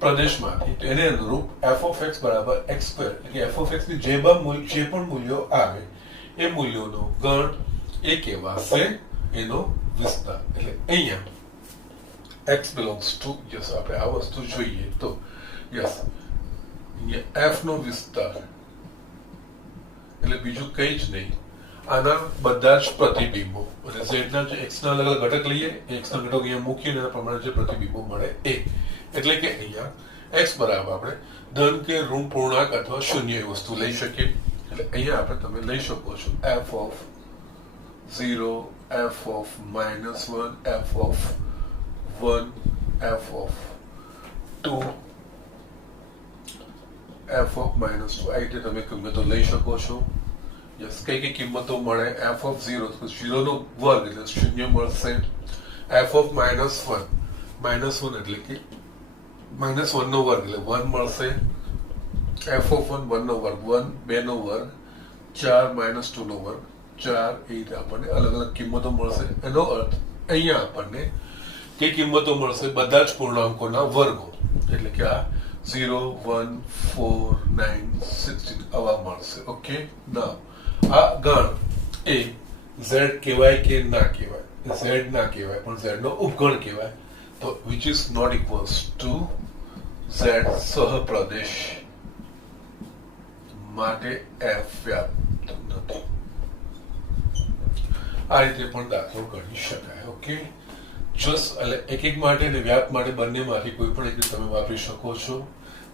પ્રદેશમાંથી, તો એને અનુરૂપ f of x બરાબર x2 એટલે કે f of x ની જે પણ મૂલ્યો આવે એ મૂલ્યોનો ગણ એ કહેવાશે એનો વિસ્તાર. એટલે અહીંયા x belongs to, યસ આપણે આ વસ્તુ જોઈએ તો યસ અહીંયા f નો વિસ્તાર એટલે બીજું કંઈ જ નહીં, આના બધા જ પ્રતિબિંબો એટલે z ના જે x ના અલગ અલગ ઘટક લઈએ, x ના ઘટક અહીંયા મૂકીને એના પ્રમાણે જે પ્રતિબિંબો મળે એ. એટલે કે અહીંયા x બરાબર આપણે ધન કે ઋણ પૂર્ણાંક અથવા શૂન્ય એ વસ્તુ લઈ શકીએ. એટલે અહીંયા આપણે તમે લઈ શકો છો f of 0, f of -1, f of 1, f of 2, f of -2. આ રીતે તમે કિંમતો લઈ શકો છો. યસ, કઈ કિંમતો મળે? f of 0 તો 0 નો વર્ગ એટલે શૂન્ય મળશે. f of -1 એટલે કે -1 નો વર્ગ એટલે 1 મળશે. f of 1 નો વર્ગ 1, 2 નો વર્ગ 4, -2 નો વર્ગ 4. એ રીતે આપણને અલગ અલગ કિંમતો મળશે. એનો અર્થ અહીંયા આપણને કઈ કિંમતો મળશે? બધા જ પૂર્ણાંકોના વર્ગો એટલે કે આ 0, 1, 4, 9, 16 આવા મળશે. ઓકે, ના આ ગણ એ z કહેવાય કે ના કહેવાય? z ના કહેવાય, પણ z નો ઉપગણ કહેવાય. તો which is not equals to z સહપ્રદેશ માટે f વ્યાપ્ત નથી. આ રીતે પણ દાખલો ગણી શકાય. ઓકે, જસ્ટ એટલે એક માટે અને વ્યાપ માટે બંનેમાંથી કોઈ પણ એક તમે વાપરી શકો છો,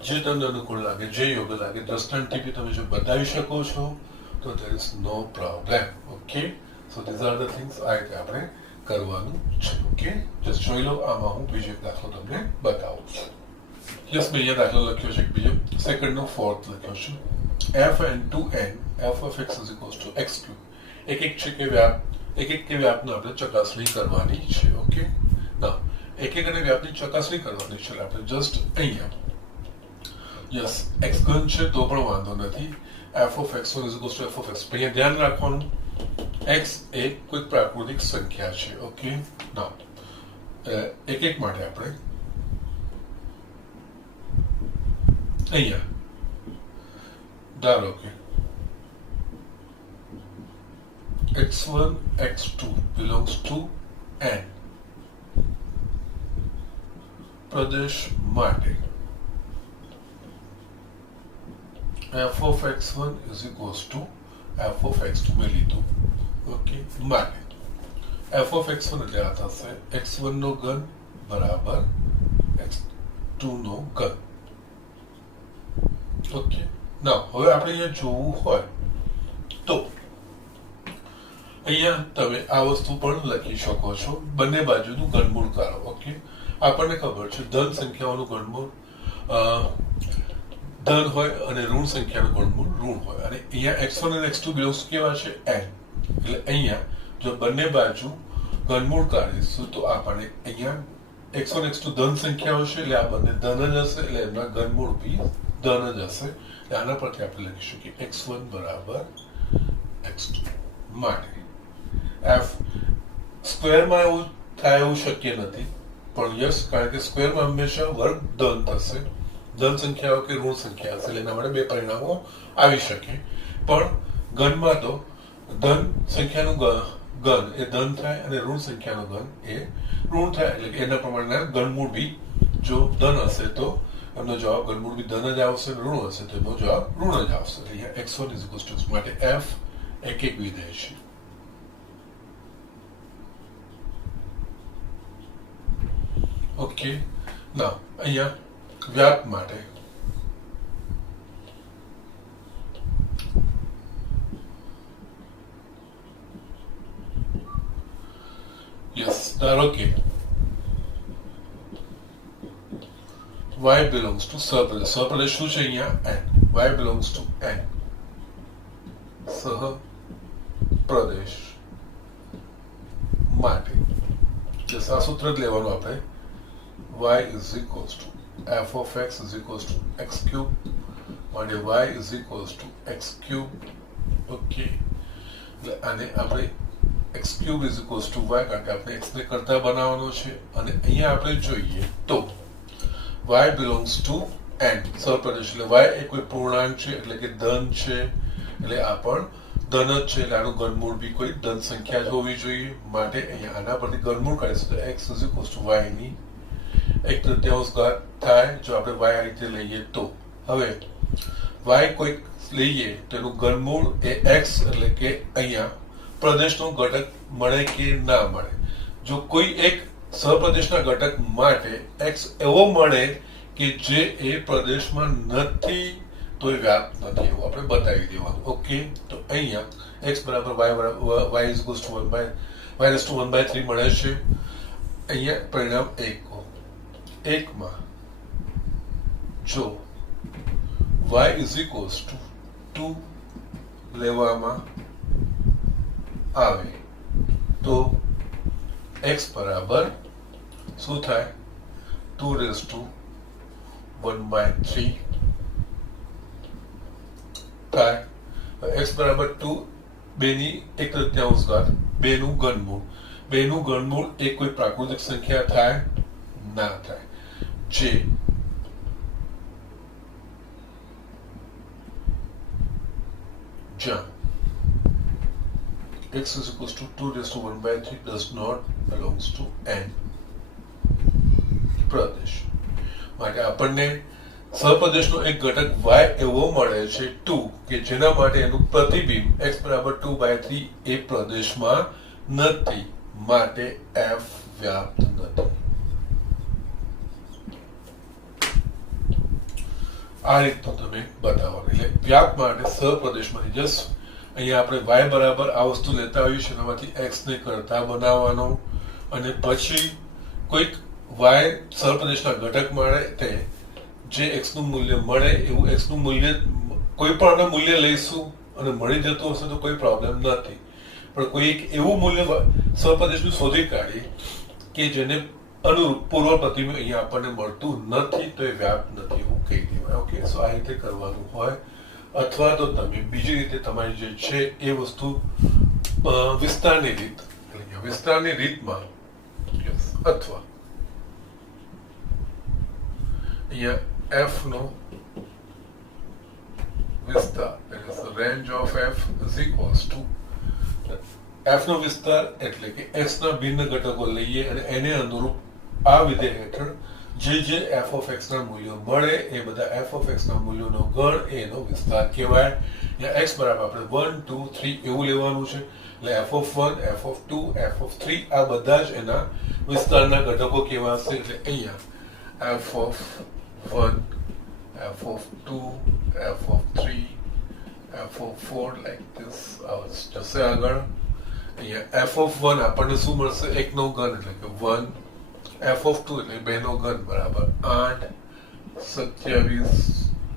જે તમને અનુકૂળ લાગે, જે યોગ્ય લાગે. દ્રષ્ટાંતથી બી તમે જો બતાવી શકો છો તો there is no problem. Okay, so these are the things આ રીતે આપણે કરવાનું છે. ઓકે, જસ્ટ જોઈ લો. આમાં હું બીજો એક દાખલો તમને બતાવું છું. યસ, મેં અહીંયા દાખલો લખ્યો છે બીજો, સેકન્ડ નો ફોર્થ લખ્યો છે. f and 2n f of x is equals to x cube. એક છે કે વ્યાપ, એક કે વ્યાપનો આપણે ચકાસણી કરવાની છે. ઓકે, ના એક અને વ્યાપની ચકાસણી કરવાની છે. આપણે જસ્ટ અહીંયા યસ x ઘન છે તો પણ વાંધો નથી. f of x1 is equals to f of x. અહીંયા ધ્યાન રાખવાનું x એ કોઈ પ્રાકૃતિક સંખ્યા છે. ઓકે, ના એક માટે આપણે અહીંયા ધારો કે x1 x2 belongs to n પ્રદેશ માટે f of x1 is equals to f of x2 મેં લીધું. ઓકે, માટે f of x1 એટલે આ થશે x1 નો ઘન બરાબર x2 નો ઘન. ઓકે, ના હવે આપણે અહીંયા જોવું હોય તો અહીંયા તમે આ વસ્તુ પણ લખી શકો છો, બંને બાજુનું ઘનમૂળ કાઢો. ઓકે, આપણને ખબર છે ધન સંખ્યાઓનું ઘનમૂળ ધન હોય અને ઋણ સંખ્યાનું ઘનમૂળ ઋણ હોય. અને અહીંયા x1 અને x2 બિલોંગ્સ કેવા છે? n. એટલે અહીંયા જો બંને બાજુ ઘનમૂળ કાઢીશું તો આપણને અહીંયા x1 x2 ધન સંખ્યાઓ છે એટલે આ બંને ધન જ હશે, એટલે એમના ઘનમૂળ બી ધન જ હશે. આના પરથી આપણે લખીશું કે x1 બરાબર x2 માટે f સ્ક્વેરમાં એવું થાય એવું શક્ય નથી, પણ યસ, કારણ કે સ્ક્વેરમાં હંમેશા વર્ગ ધન થશે, ધન સંખ્યાઓ કે ઋણ સંખ્યા હશે, એટલે એના માટે બે પરિણામો આવી શકે. પણ ઘનમાં તો ધન સંખ્યાનું ઘન એ ધન થાય અને ઋણ સંખ્યાનો ઘન એ ઋણ થાય, એટલે કે એના પ્રમાણે ઘનમૂળ બી જો ધન હશે તો એમનો જવાબ ઘનમૂળ બી ધન જ આવશે, ઋણ હશે તો એનો જવાબ ઋણ જ આવશે. અહીંયા x1 is equals to માટે f એક વિધેય છે. ઓકે, ના અહીંયા વ્યાપ માટે ધારો કે y belongs to સહપ્રદેશ. સહપ્રદેશ શું છે અહીંયા? n. y belongs to n. સહપ્રદેશ માટે જસ આ સૂત્ર જ લેવાનું આપણે. y is equals to f of x is equals to x cube માટે y is equals to x cube. Okay, એટલે આને આપણે x cube is equals to y કારણ કે આપણે x ને કરતા બનાવવાનો છે. અને અહીંયા આપણે જોઈએ તો y belongs to n સહપ્રદેશ એટલે y એ કોઈ પૂર્ણાંક છે એટલે કે ધન છે, એટલે આ પણ ધન જ છે, એટલે આનું ઘનમૂળ બી કોઈ ધન સંખ્યા જ હોવી જોઈએ. માટે અહીંયા આના પરથી ઘનમૂળ કાઢીશું તો x is equals to y ની 1/3 ઘાત થાય જો આપણે y આ રીતે લઈએ તો. હવે y કોઈ લઈએ તો એનું ઘનમૂળ એ x એટલે કે અહીંયા પ્રદેશનો ઘટક મળે કે ના મળે. જો કોઈ એક સહપ્રદેશના ઘટક માટે x એવો મળે કે જે એ પ્રદેશમાં નથી તો એ વ્યાપ્ત નથી એવું આપણે બતાવી દેવાનું. ઓકે, તો અહીંયા x બરાબર y is equals to 1/3 મળે છે. અહીંયા પરિણામ 1 માં જો y is equals to 2 લેવામાં આવે તો x બરાબર શું થાય? 2⁻³ થાય. x બરાબર 2 2ની 1/3 ઘાત 2 નું ઘનમૂળ. 2 નું ઘનમૂળ એ કોઈ પ્રાકૃતિક સંખ્યા થાય ના થાય. જે જ્યાં x is equals to 2⁻³ does not belongs to n પ્રદેશ. માટે આપણને સહપ્રદેશનો એક ઘટક y એવો મળે છે 2 કે જેના માટે એનું પ્રતિબિંબ x બરાબર 2/3 એ પ્રદેશમાં નથી. માટે f વ્યાપ્ત નથી. આ રીતનું તમે બતાવવાનું. એટલે વ્યાપ્ત માટે સહપ્રદેશમાંથી જસ્ટ અહીંયા આપણે y બરાબર આ વસ્તુ લેતા આવીએ છીએ, એનામાંથી x ને કરતા બનાવવાનો અને પછી કોઈક y સહપ્રદેશના ઘટક મળે તે જે x નું મૂલ્ય મળે એવું x નું મૂલ્ય કોઈ પણ મૂલ્ય લઈશું અને મળી જતું હશે તો કોઈ પ્રોબ્લેમ નથી. પણ કોઈ એક એવું મૂલ્ય સહપ્રદેશનું શોધી કાઢીએ કે જેને અનુરૂપ પૂર્વ પ્રતિબિંબ અહીંયા આપણને મળતું નથી તો એ વ્યાપ્ત નથી એવું કહી દેવાય. ઓકે, સો આ રીતે કરવાનું હોય. અથવા તો તમે બીજી રીતે તમારી જે છે એ વસ્તુ વિસ્તારની રીતમાં અથવા અહીંયા f નો વિસ્તાર એટલે range of f is equals to f નો વિસ્તાર એટલે કે x ના ભિન્ન ઘટકો લઈએ અને એને અનુરૂપ આ વિધેય હેઠળ જે f of x ના મૂલ્યો મળે એ બધા f of x ના મૂલ્યોનો ગણ એનો વિસ્તાર કહેવાય. અહીંયા x બરાબર આપણે 1 2 3 એવું લેવાનું છે. એટલે f of 1 f of 2 f of 3 આ બધા જ એના વિસ્તારના ઘટકો કહેવાશે. એટલે અહીંયા f of 1 f of 2 f of 3 f of 4 like this જશે આગળ. અહીંયા f of 1 આપણને શું મળશે? 1 નો ઘન એટલે કે 1. f of 2 એટલે 2 નો ઘન બરાબર 8 27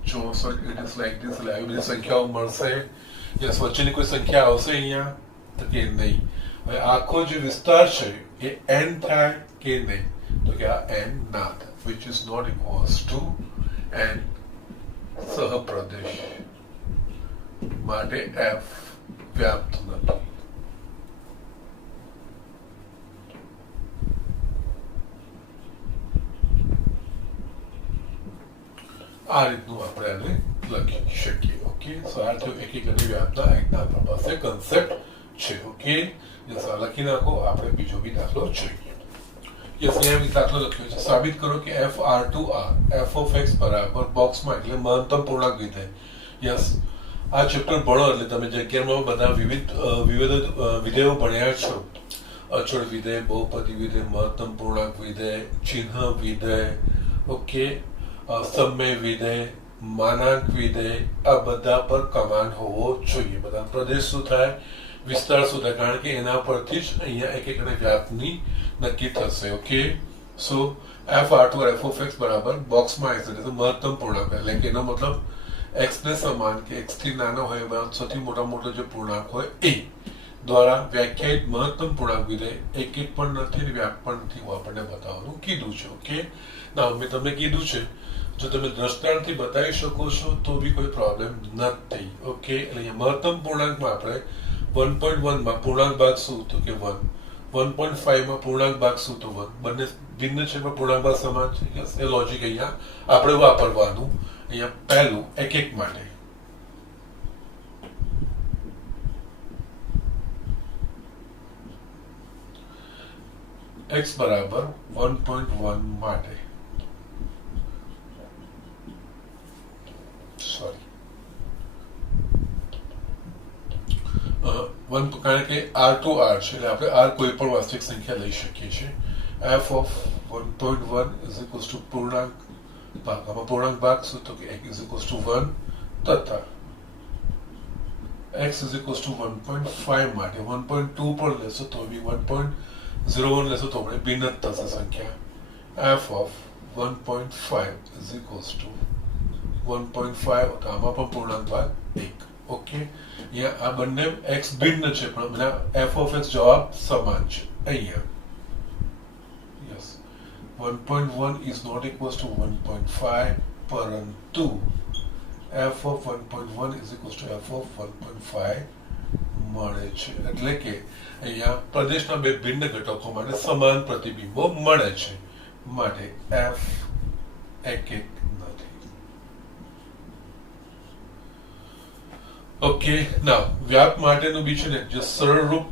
64 it is like this. એટલે આવી બધી સંખ્યાઓ મળશે. યસ, વચ્ચેની કોઈ સંખ્યા આવશે અહીંયા તો કે નહીં. હવે આખો જે વિસ્તાર છે એ n થાય કે નહીં તો કે આ n ના થાય, which is not equals to n સહપ્રદેશ માટે f વ્યાપ્ત નથી. આ રીતનું આપણે આને લખી શકીએ. ઓકે, સો આ થયું એક અને વ્યાપના આ રીતના આપણા પાસે કન્સેપ્ટ છે. ઓકે, યસ, આ લખી નાખો. આપણે બીજો બી દાખલો જોઈએ. યસ, અહીંયા બી દાખલો લખ્યો છે. સાબિત કરો કે f r2r f of x બરાબર બોક્સમાં એટલે મહત્તમ પૂર્ણાંક વિધેય. યસ, આ ચેપ્ટર ભણો એટલે તમે જે અગિયારમાં બધા વિવિધ વિધેયો ભણ્યા છો. અચળ વિધેય, બહુપદી વિધેય, મહત્તમ પૂર્ણાંક વિધેય, ચિહ્ન વિધેય, ઓકે, સમય વિધેય, માનાંક વિધેય, આ બધા પર કમાન્ડ હોવો જોઈએ. બધા પ્રદેશ શું થાય વિસ્તાર શોધે, કારણ કે એના પરથી જ અહીંયા એક એક અને વ્યાપની નક્કી થશે. Okay, so F R to F of X બરાબર બોક્સમાં એક્સ એટલે મહત્તમ પૂર્ણાંક, એટલે કે એનો મતલબ એક્સ ને સમાન કે એક્સ થી નાનો હોય એમાં સૌથી મોટો જે પૂર્ણાંક હોય એ દ્વારા વ્યાખ્યાયિત મહત્તમ પૂર્ણાંક વિધેય એક પણ નથી ને વ્યાપ પણ નથી આપણને બતાવવાનું કીધું છે. ઓકે, ના મેં તમને કીધું છે જો તમે દ્રષ્ટાંતથી બતાવી શકો છો તો બી કોઈ પ્રોબ્લેમ નથી. ઓકે, એટલે અહીંયા મહત્તમ પૂર્ણાંકમાં આપણે 1.1 માં પૂર્ણાંક ભાગ શું તો કે 1, 1.5 માં પૂર્ણાંક ભાગ શું તો 1, બંને ભિન્ન છે પણ પૂર્ણાંક ભાગ સમાન છે. યસ, એ લોજિક અહીંયા આપણે વાપરવાનું. અહીંયા પહેલું એક એક માટે x બરાબર 1.1 માટે કારણ કે r ટુ r છે એટલે આપણે r કોઈ પણ વાસ્તવિક સંખ્યા લઈ શકીએ છીએ. f of 1.1 is equals to પૂર્ણાંક ભાગ, આમાં પૂર્ણાંક ભાગ શું તો કે x is equals to 1 તથા x is equals to 1.5 માટે 1.2 પણ લેશો તો બી 1.01 લેશો તો આપણે ભિન્ન થશે સંખ્યા. f of 1.5 is equals to 1.5 તો આમાં પણ પૂર્ણાંક ભાગ 1. ઓકે, અહીંયા આ બંને x ભિન્ન છે પણ બધા f of x જવાબ સમાન છે અહીંયા. Yes, 1.1 is not equals to 1.5 પરંતુ f of 1.1 is equals to f of 1.5 મળે છે, એટલે કે અહીંયા પ્રદેશના બે ભિન્ન ઘટકો માટે સમાન પ્રતિબિંબો મળે છે માટે f એક નથી. ઓકે, નાઉ વ્યાપ માટેનું બી છે ને જે સરળ રૂપ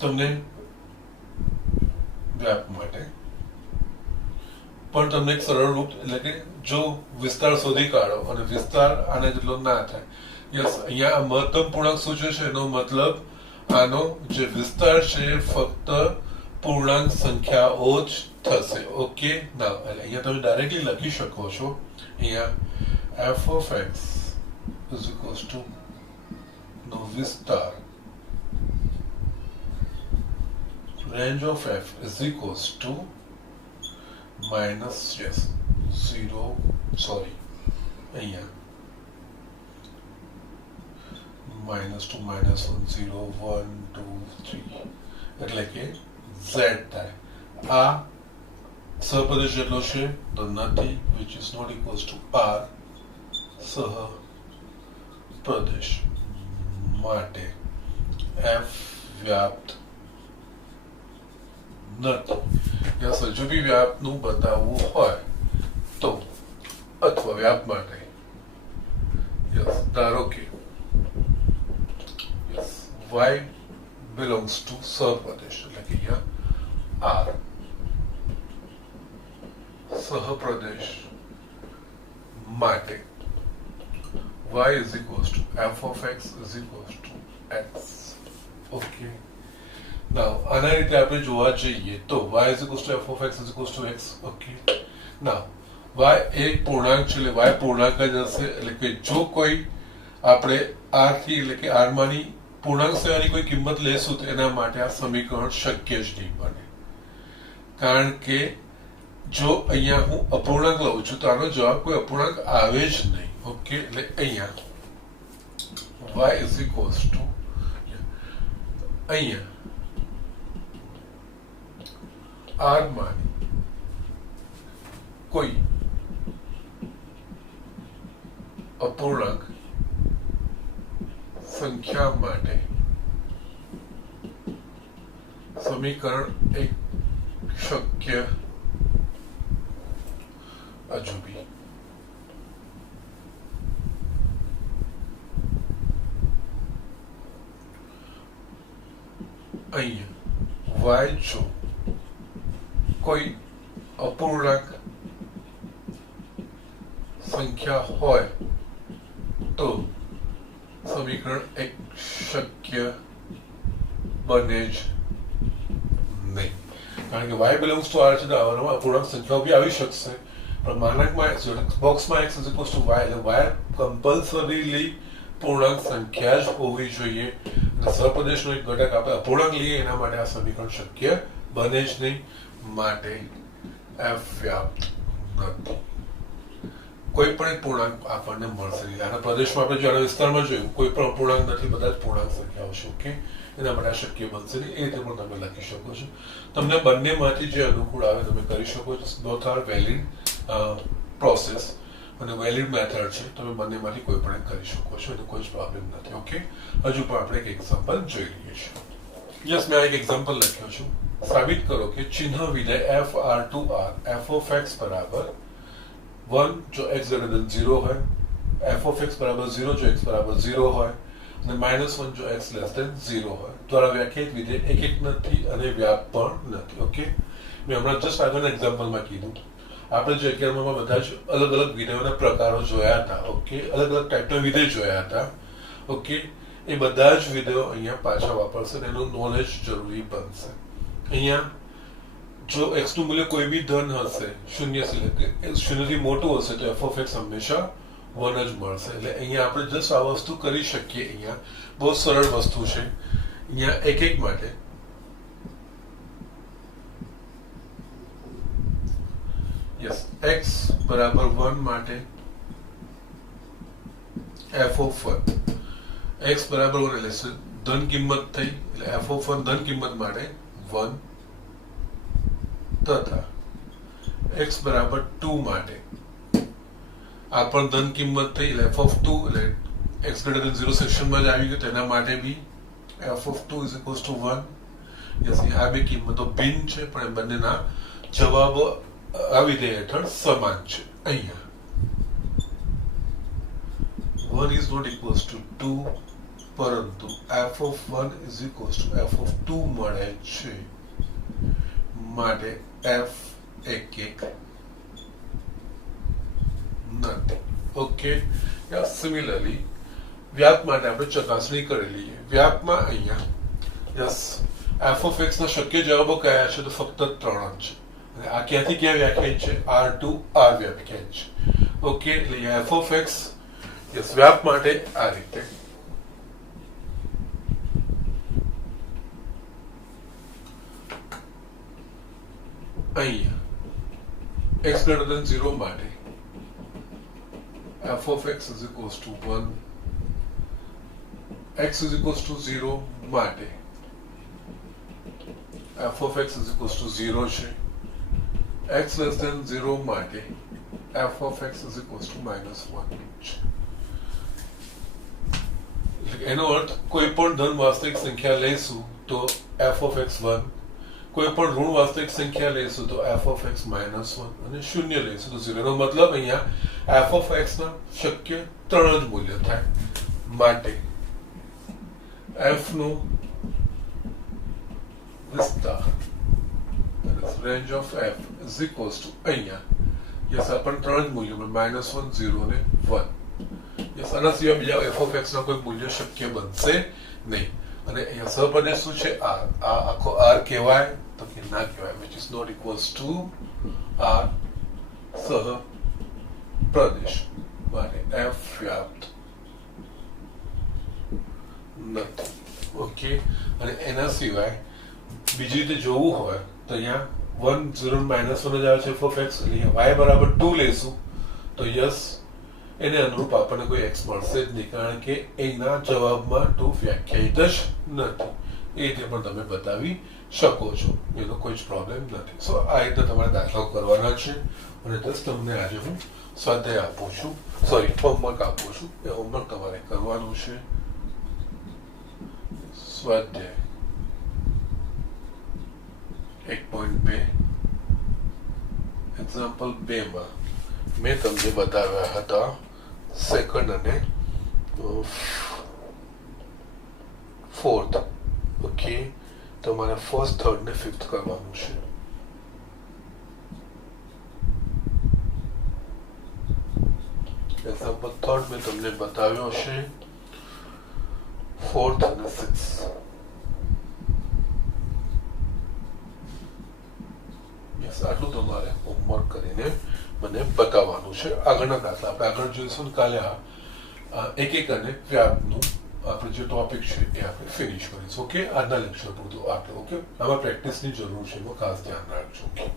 તમને વ્યાપ માટે પણ તમને એક સરળ રૂપ એટલે કે જો વિસ્તાર શોધી કાઢો અને વિસ્તાર આને જેટલો ના થાય. યસ, અહીંયા મહત્તમ પૂર્ણાંક સૂચવે છે એનો મતલબ આનો જે વિસ્તાર છે ફક્ત પૂર્ણાંક સંખ્યાઓ જ થશે. ઓકે, ના એટલે અહીંયા તમે ડાયરેક્ટલી લખી શકો છો અહીંયા f of x is equals to નો વિસ્તાર range of f is equals to minus 0 અહીંયા -2 -1 0 1 2 3 એટલે કે z થાય. આ સહપ્રદેશ જેટલો છે તો નથી which is not equals to r સહપ્રદેશ માટે f વ્યાપ્ત નથી. યસ, હજુ બી વ્યાપનું બતાવવું હોય તો અથવા વ્યાપ માટે યસ ધારો કે યસ y belongs to સહપ્રદેશ એટલે કે અહીંયા r સહપ્રદેશ માટે y is equals to f of x is equals to x. Okay, now આના રીતે આપણે જોવા જઈએ તો y is equals to f of x is equals to x. Okay, now y એ પૂર્ણાંક છે એટલે y પૂર્ણાંક જ હશે, એટલે કે જો કોઈ આપણે r થી એટલે કે r માની પૂર્ણાંક સિવાયની કોઈ કિંમત લેશું તો એના માટે આ સમીકરણ શક્ય જ નહીં બને, કારણ કે જો અહીંયા હું અપૂર્ણાંક લઉં છું તો આનો જવાબ કોઈ અપૂર્ણાંક આવે જ નહીં. ઓકે, એટલે અહીંયા y is equals to અહીંયા r માની કોઈ અપૂર્ણાંક સંખ્યા માટે સમીકરણ એક શક્ય અજુબી. અહીંયા y જો કોઈ અપૂર્ણાંક સંખ્યા હોય તો સમીકરણ એક શક્ય બને જ નહીં, કારણ કે y belongs to r છે તો આમાં અપૂર્ણાંક સંખ્યાઓ બી આવી શકશે પણ માનાંકમાં બોક્સમાં x is equals to y એટલે y કમ્પલ્સરીલી પૂર્ણાંક સંખ્યા જ હોવી જોઈએ અને સહપ્રદેશનો એક ઘટક આપણે અપૂર્ણાંક લઈએ એના માટે આ સમીકરણ શક્ય બને જ નહીં, માટે f વ્યાપ્ત નથી. કોઈ પણ એક પૂર્ણાંક આપણને મળશે નહીં. આના પ્રદેશમાં આપણે જો આના વિસ્તારમાં જોયું કોઈ પણ અપૂર્ણાંક નથી, બધા જ પૂર્ણાંક સંખ્યાઓ છે. ઓકે, એના માટે આ શક્ય બનશે નહીં. એ રીતે પણ તમે લખી શકો છો. તમને બંનેમાંથી જે અનુકૂળ આવે તમે કરી શકો છો. બોથ આર વેલિડ પ્રોસેસ અને વેલિડ મેથડ છે. તમે બંનેમાંથી કોઈ પણ કરી શકો છો અને કોઈ જ પ્રોબ્લેમ નથી. ઓકે, હજુ પણ આપણે એક એક્ઝામ્પલ જોઈ લઈએ છીએ. યસ, મેં એક એક્ઝામ્પલ લખ્યો છું. સાબિત કરો કે ચિહ્ન વિધેય f r to r f of x બરાબર 1 જો x greater than 0 હોય, f of x બરાબર 0 જો x બરાબર 0 હોય અને -1 જો x less than 0 હોય દ્વારા વ્યાખ્યાયિત વિધેય એક નથી અને વ્યાપ પણ નથી. ઓકે, મેં હમણાં જસ્ટ આગળના એક્ઝામ્પલમાં કીધું. આપણે જે અગિયારમાં બધા જ અલગ અલગ વિધેયોના પ્રકારો જોયા હતા. ઓકે, અલગ અલગ ટાઈપના વિધેય જોયા હતા. ઓકે, એ બધા જ વિધેયો અહીંયા પાછા વાપરશે અને એનું નોલેજ જરૂરી બનશે. અહીંયા જો x નું મૂલ્ય કોઈ બી ધન હશે, શૂન્યથી મોટું હશે તો f of x હંમેશા 1 જ મળશે. એટલે અહીંયા આપણે જસ્ટ આ વસ્તુ કરી શકીએ. અહીંયા બહુ સરળ વસ્તુ છે. અહીંયા એક માટે યસ, x બરાબર 1 માટે f of 1 x બરાબર 1 એટલે ધન કિંમત થઈ એટલે f of 1 ધન કિંમત માટે 1 તથા x બરાબર 2 માટે આ પણ ધન કિંમત થઈ એટલે f of 2 એટલે x greater than 0 સેક્શનમાં જ આવી ગયું તેના માટે બી f of 2 is equals to 1. Yes, આ બે કિંમતો ભિન્ન છે પણ એ બંનેના જવાબો આ વિધેય હેઠળ સમાન છે. અહીંયા 1 is not equals to 2 પરંતુ f of 1 is equals to f of 2 મળે છે માટે f એક નથી. ઓકે, સિમિલરલી વ્યાપ માટે આપણે ચકાસણી કરેલી છે. વ્યાપમાં અહીંયા યસ f of x ના શક્ય જવાબો કયા છે તો ફક્ત 3 જ છે અને આ ક્યાંથી ક્યાં વ્યાખ્યાયિત છે? r to r વ્યાખ્યાયિત છે. ઓકે, એટલે f of x યસ વ્યાપ માટે આ રીતે અહીંયા x greater than 0 માટે f of x is equals to 1, x is equals to 0 માટે f of x is equals to 0 છે. x less than 0 માટે f of x is equals to -1 છે. એનો અર્થ કોઈ પણ ધન વાસ્તવિક સંખ્યા લઈશું તો f of x 1, કોઈ પણ ઋણ વાસ્તવિક સંખ્યા લઈશું તો f of x -1 અને શૂન્ય લઈશું તો 0. એનો મતલબ અહીંયા f of x ના શક્ય 3 જ મૂલ્ય થાય માટે f નો વિસ્તાર range of f is equals to અહીંયા યસ આ પણ 3 જ મૂલ્યો -1, 0 અને 1. યસ, આના સિવાય બીજા f of x ના કોઈ મૂલ્ય શક્ય બનશે નહીં. અને અહીંયા સહપ્રદેશ શું છે? r. આ આખો r કહેવાય તો કે ના કહેવાય, which is not equals to r સહપ્રદેશ માટે f વ્યાપ્ત નથી. ઓકે, અને એના સિવાય બીજી રીતે જોવું હોય તો અહીંયા 1, 0, -1 જ આવે છે f of x. અહીંયા y બરાબર 2 લેશું તો યસ એને અનુરૂપ આપણને કોઈ x મળશે જ નહીં કારણ કે એના જવાબમાં 2 વ્યાખ્યાયિત જ નથી. એ રીતે પણ તમે બતાવી શકો છો, એનો કોઈ જ પ્રોબ્લેમ નથી. સો આ રીતે તમારે દાખલાઓ કરવાના છે અને બસ તમને આજે હું સ્વાધ્યાય આપું છું, સોરી હોમવર્ક આપું છું. એ હોમવર્ક તમારે કરવાનું છે. સ્વાધ્યાય 1.2 એક્ઝામ્પલ 2 માં મેં તમને બતાવ્યા હતા સેકન્ડ અને ફોર્થ. ઓકે, તમારે ફર્સ્ટ, થર્ડ ને ફિફ્થ કરવાનું છે. એક્ઝામ્પલ થર્ડ મેં તમને બતાવ્યો છે, ફોર્થ અને સિક્સ્થ. યસ, આટલું તમારે હોમવર્ક કરીને મને બતાવવાનું છે. આગળના દાખલા આપણે આગળ જોઈશું ને કાલે. એક એક અને વ્યાપનું આપણે જે ટોપિક છે એ આપણે ફિનિશ કરીશું. ઓકે, આજના લેક્ચર પૂરતું આપણે. ઓકે, આમાં પ્રેક્ટિસની જરૂર છે, એમાં ખાસ ધ્યાન રાખજો. ઓકે.